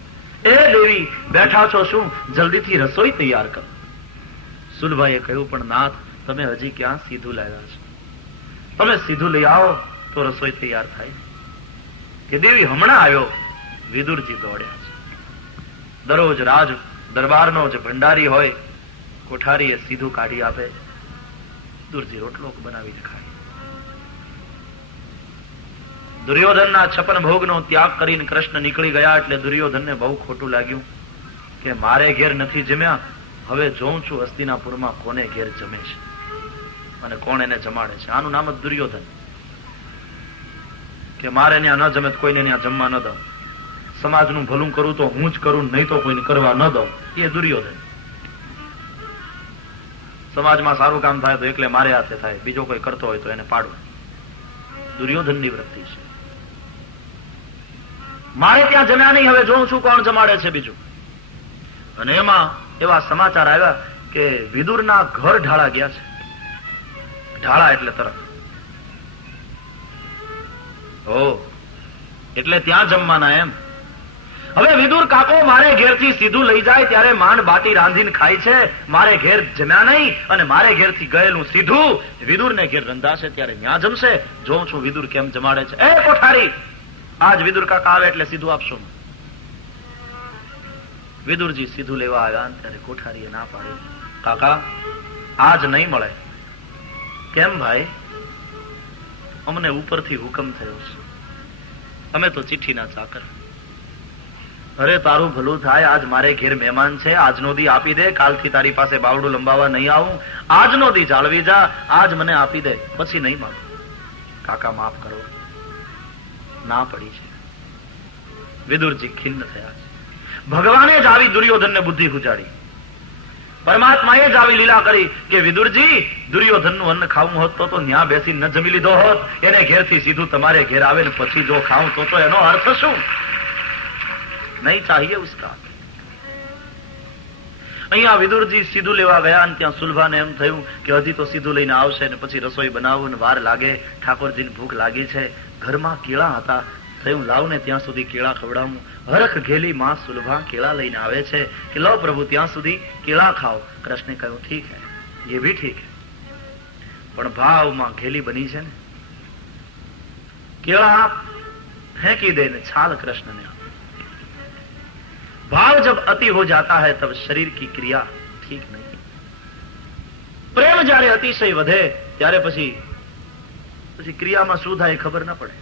એ દેવી, બેઠા છો શું? જલ્દીથી રસોઈ તૈયાર કરો. સુલભાઈએ કહ્યું, પણ નાથ, તમે હજી ક્યાં સીધું લાવ્યા છો? તમે સીધું લઈ આવો તો રસોઈ તૈયાર થાય. કે દેવી, હમણાં આવ્યો. વિદુરજી દોડ્યા છે. દરરોજ રાજ દરબારનો જે ભંડારી હોય, કોઠારી એ સીધું કાઢી આપે. વિદુરજી રોટલો બનાવીને ખાય. દુર્યોધનના 56 ભોગનો ત્યાગ કરીને કૃષ્ણ નીકળી ગયા એટલે દુર્યોધનને બહુ ખોટું લાગ્યું કે મારે ઘેર નથી જમ્યા, હવે જોઉં છું હસ્તિનાપુરમાં કોને ઘેર જમે છે અને કોણ એને જમાડે છે. આનું નામ જ દુર્યોધન. કે મારે ત્યાં ન જમે તો કોઈને ત્યાં જમવા ન દઉં, સમાજનું ભલું કરું તો હું જ કરું, નહીં તો કોઈને કરવા ન દઉં. એ દુર્યોધન. સમાજમાં સારું કામ થાય તો એકલે મારે હાથે થાય, બીજો કોઈ કરતો હોય તો એને પાડવું. દુર્યોધનની વૃત્તિ છે. મારે ત્યાં જમ્યા નહીં, હવે જોઉં છું કોણ જમાડે છે બીજું. અને એમાં એવા સમાચાર આવ્યા કે વિદુરના ઘર ઢાળા ગયા છે. ઢાળા એટલે તરફ. એટલે ત્યાં જમવાના એમ. હવે વિદુર કાકો મારે ઘેરથી સીધું લઈ જાય ત્યારે માંડ બાટી રાંધીને ખાય છે. મારે ઘેર જમ્યા નહીં અને મારે ઘેરથી ગયેલું સીધું વિદુરને ઘેર રંધાશે ત્યારે ત્યાં જમશે. જોઉં છું વિદુર કેમ જમાડે છે. એ કોઠારી, આજ વિદુર કાકા આવે એટલે સીધું આપશો. વિદુરજી સીધું લેવા આવ્યા ત્યારે કોઠારીએ ના પાડી. કાકા, આજ નહીં મળે. કેમ ભાઈ? અમને ઉપરથી હુકમ થયો છે, અમે તો ચિઠ્ઠીના ચાકર. અરે તારું ભલું થાય, આજ મારે ઘેર મહેમાન છે, આજનો દી આપી દે, કાલથી તારી પાસે બાવડું લંબાવવા નહીં આવું. આજનો દી જાળવી જા, આજ મને આપી દે, પછી નહીં માંગુ. કાકા માફ કરો. ના પડી છે. વિદુરજી ખિન્ન થયા છે. ભગવાને જ આવી દુર્યોધનને બુદ્ધિ ગુજાડી. પરમાત્માએ જ આવી લીલા કરી કે વિદુરજી, દુર્યોધનનું અન્ન ખાવું હોત તો ન્યા બેસી ન જમી લીધો હોત. એને ઘેરથી સીધું તમારે ઘેર આવે ને પછી જો ખાવું તો એનો અર્થ શું? નહીં ચાહીએ ઉસકા. અહીંયા વિદુરજી સીધું લેવા ગયા અને ત્યાં સુલભાને એમ થયું કે હજી તો સીધું લઈને આવશે ને પછી રસોઈ બનાવવું વાર લાગે. ઠાકોરજીને ભૂખ લાગી છે. ઘરમાં કેળા હતા. થયું લાવને ત્યાં સુધી કેળા ખવડાવું. હરખ ઘેલી માં સુલભા કેળા લઈને આવે છે કે લો પ્રભુ ત્યાં સુધી કેળા ખાઓ. કૃષ્ણે કહ્યું ઠીક હે, એ ભી ઠીક હે, પણ ભાવમાં ઘેલી બની છે ને. કેળા फेंकी देने छाल कृष्ण ने. भाव जब अति हो जाता है तब शरीर की क्रिया ઠીક નહીં. પ્રેમ જ્યારે અતિશય વધે ત્યારે પછી ક્રિયામાં શું થાય ખબર ન પડે.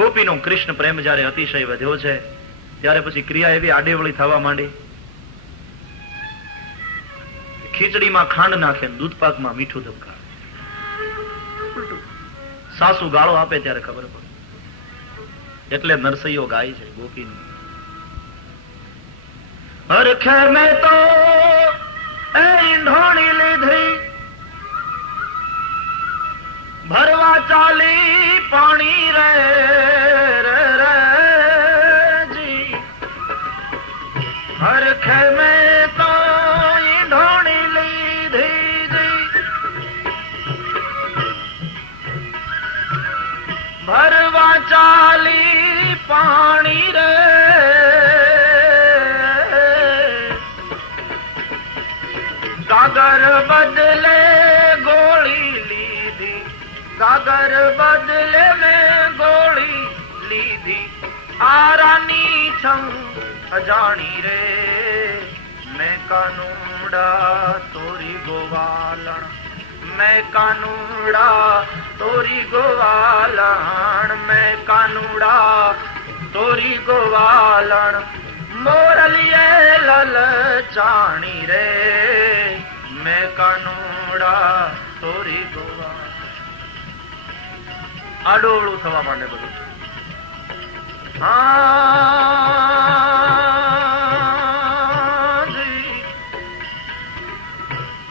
ગોપીનો કૃષ્ણ પ્રેમ જ્યારે અતિશય વધ્યો છે ત્યારે પછી ક્રિયા એવી આડેવળી થવા માંડી. ખીચડીમાં ખાંડ નાખે, દૂધ પાકમાં મીઠું ધબકાવે. સાસુ ગાળો આપે ત્યારે ખબર પડે. એટલે નરસૈયો ગાય છે ગોપીની. હરખે મેં તો એ ઈંઢોણી લીધી, ભરવા ચાલી પાણી રે જી. હરખે મેં તો ઈંઢોણી લીધી જી, ભરવા ચાલી પાણી રે. ગાગર બદલે ગોળી લીધી, ગાગર બદલે મેં ગોળી લીધી. આરાની છમ અજાણી રે, મેં કાનુડા તોરી ગોવાલણ, મેં કાનુડા તોરી ગોવાલણ, મેં કાનુડા તોરી ગોવાલણ. મોરલીએ લલચાણી રે, મેં કાનુડા તોરી ગોવાલણ. આડોળું થવા માંડે બધું.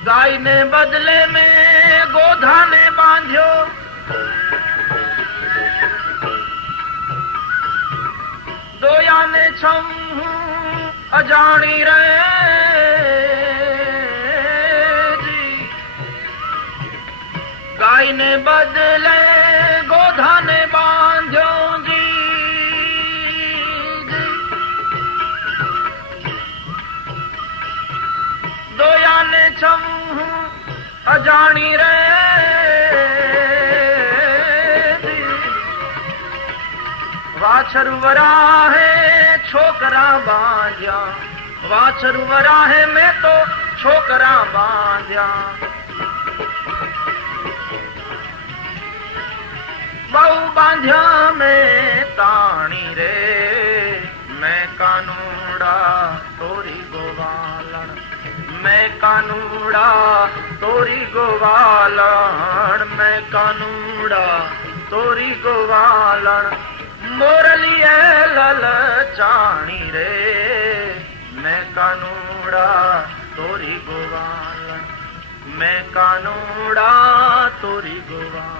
ગાય ને બદલે મેં ગોધાને બાંધ્યો, દોયાને છમ અજાણી રે જી. ગાય ને બદલે ગોધાને બાંધ્યો જી. દોયાને છમ અજાણી રે. વાછરું વરાહે છોકરા બાંધ્યા, વાછરું વરાહે મેં તો છોકરા બાંધ્યા. બહુ બાંધ્યા મેં તાણી રે, મેં કાનુડા તોરી ગોવાલણ, મેં કાનુડા તોરી ગોવાલણ, મેં કાનુડા તોરી ગોવાલણ. મોરલીએ લલચાણી રે, મેં કાનુડા તોરી ગોવાલણ, મેં કાનુડા તોરી ગોવાલણ.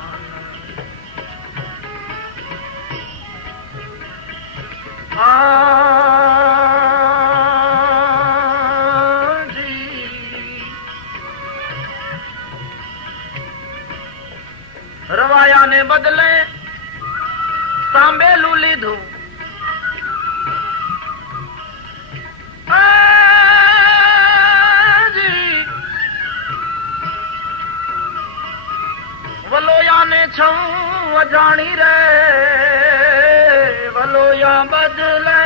રવાયાને બદલે સાંભેલું લીધું, વલોયાને છઉં અજાણી રે, વલોયા બદલે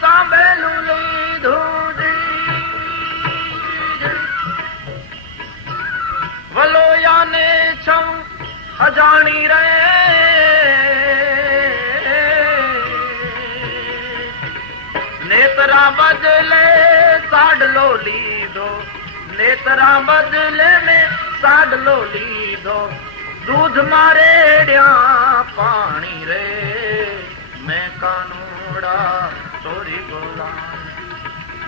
સાંભેલું લીધું. વલોયાને છઉં અજાણી રે. નેતરા બદલે સાડલો લીધો, નેતરા બદલે મેં સાડલો લીધો. દૂધ મારેડ્યા પાણી રે, મેં કાનુડા તોરી ગોવાલણ,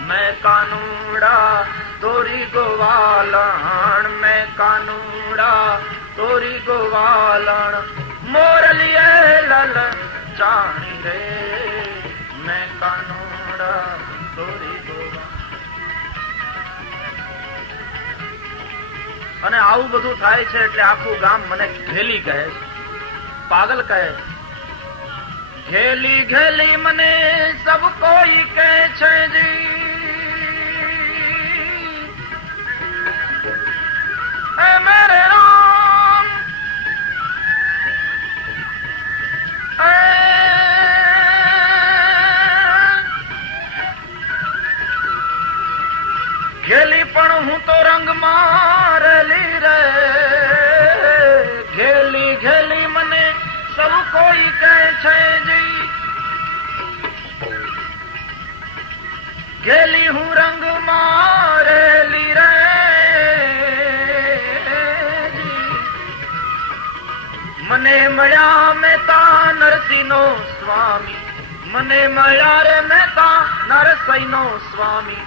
મેં કાનુડા તોરી ગોવાલણ, મેં કાનુડા તોરી ગોવાલણ. મોરલીએ લલચાણી રે, મેં કાનુડા તોરી ગોવાલણ. અને આવું બધું થાય છે એટલે આખું ગામ મને ઘેલી કહે છે, પાગલ કહે છે. ઘેલી ઘેલી મને સબ કોઈ કહે છે જી, એ મેરે રામ ખેલી હું રંગ મારેલી રે મને મળ્યા મહેતા નરસિંહનો સ્વામી મને મળ્યા રે મહેતા નરસિંહનો સ્વામી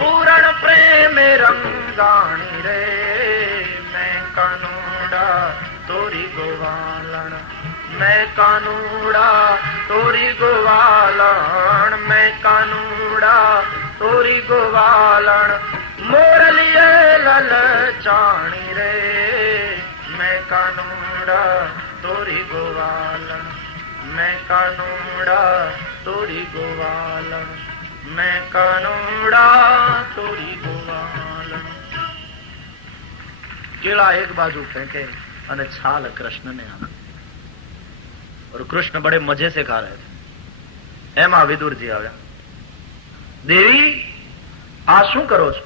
પૂરણ પ્રેમે રંગાણી રે મેં કાનુડા તોરી ગોવાલણ મેં કાનુડા તોરી ગોવાલણ મેં કાનુડા તોરી ગોવાલણ મોરલીએ લલચાણી રે મેં કાનુડા તોરી ગોવાલણ મેં કાનુડા તોરી ગોવાલણ મેં કાનુડા તોરી ગોવાલણ. કેળા એક બાજુ ફેંકે અને છાલ કૃષ્ણને આપે और कृष्ण बड़े मजे से खा रहे थे. એમાં વિદુરજી આવ્યા. દેવી આ શું કરો છો?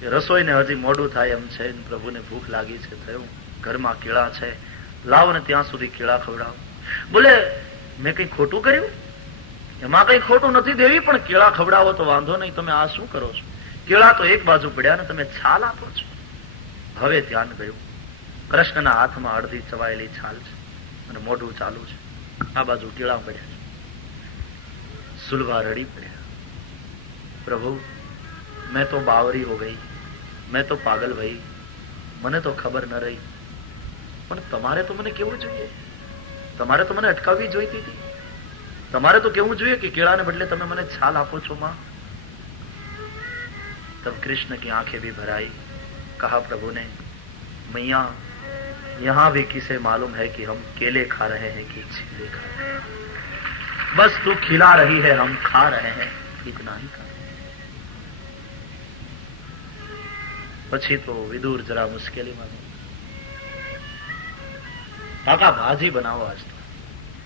કે રસોઈને હજી મોડું થાય એમ છે, પ્રભુને ભૂખ લાગી છે, થયું ઘરમાં કેળા છે, લાવો ને ત્યાં સુધી કેળા ખવડાવો. બોલે મેં કઈ ખોટું કર્યું? એમાં કઈ ખોટું નથી દેવી, પણ કેળા ખવડાવો તો વાંધો નહીં, તમે આ શું કરો છો? કેળા તો એક બાજુ પડ્યા ને તમે છાલ આપો છો. હવે ધ્યાન ગયું, કૃષ્ણના હાથમાં અડધી ચવાયેલી છાલ છે અને મોઢું ચાલુ છે, આ બાજુ કેળા પડ્યા છે. સુલભા રડી પડ્યા, પ્રભુ मैं तो बावरी हो गई, मैं तो पागल भई, મને તો ખબર ન રહી, પણ તમારે તો મને કેવું જોઈએ? તમારે તો મને અટકાવવી જોઈતી હતી. તમારે તો કેવું જોઈએ કે કેળાને બદલે તમે મને છાલ આપો છો માં. तब कृष्ण की आंखें भी भर आई. कहा प्रभु ने, मैया यहां भी किसे मालूम है कि हम केले खा रहे हैं कि छीले खा रहे हैं, बस तू खिला रही है, हम खा रहे हैं, इतना ही खा. પછી તો વિદુર જરા મુશ્કેલીમાં કાકા ભાજી બનાવો, આજ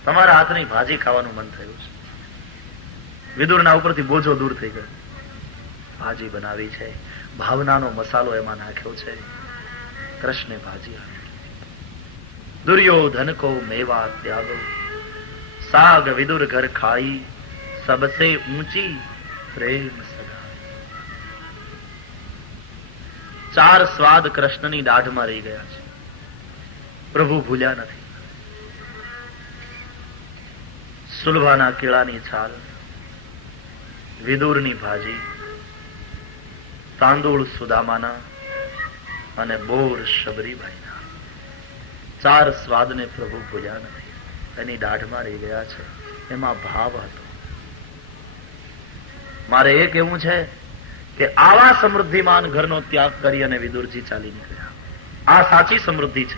તમારા હાથની ભાજી ખાવાનું મન થયું છે. વિદુરના ઉપરથી બોજો દૂર થઈ ગયો. ભાજી બનાવી છે, ભાવનાનો મસાલો એમાં નાખ્યો છે. કૃષ્ણે ભાજી આપી. दुर्योधन को मेवा त्यागो, साग विदुर घर खाई, सबसे ऊंची प्रेम सदा. ચાર સ્વાદ કૃષ્ણની દાઢમાં રહી ગયા છે, પ્રભુ ભૂલ્યા નથી. સુલભાના કેળાની છાલ, વિદુરની ભાજી, તાંદુળ સુદામાના અને બોર શબરીબાઈના, ચાર સ્વાદને પ્રભુ ભૂલ્યા નથી. એની દાઢમાં રહી ગયા છે, એમાં ભાવ હતો. મારે એ કહેવું છે કે આવા સમૃદ્ધિમાન ઘરનો ત્યાગ કરી અને વિદુરજી ચાલી નીકળ્યા. આ સાચી સમૃદ્ધિ છે.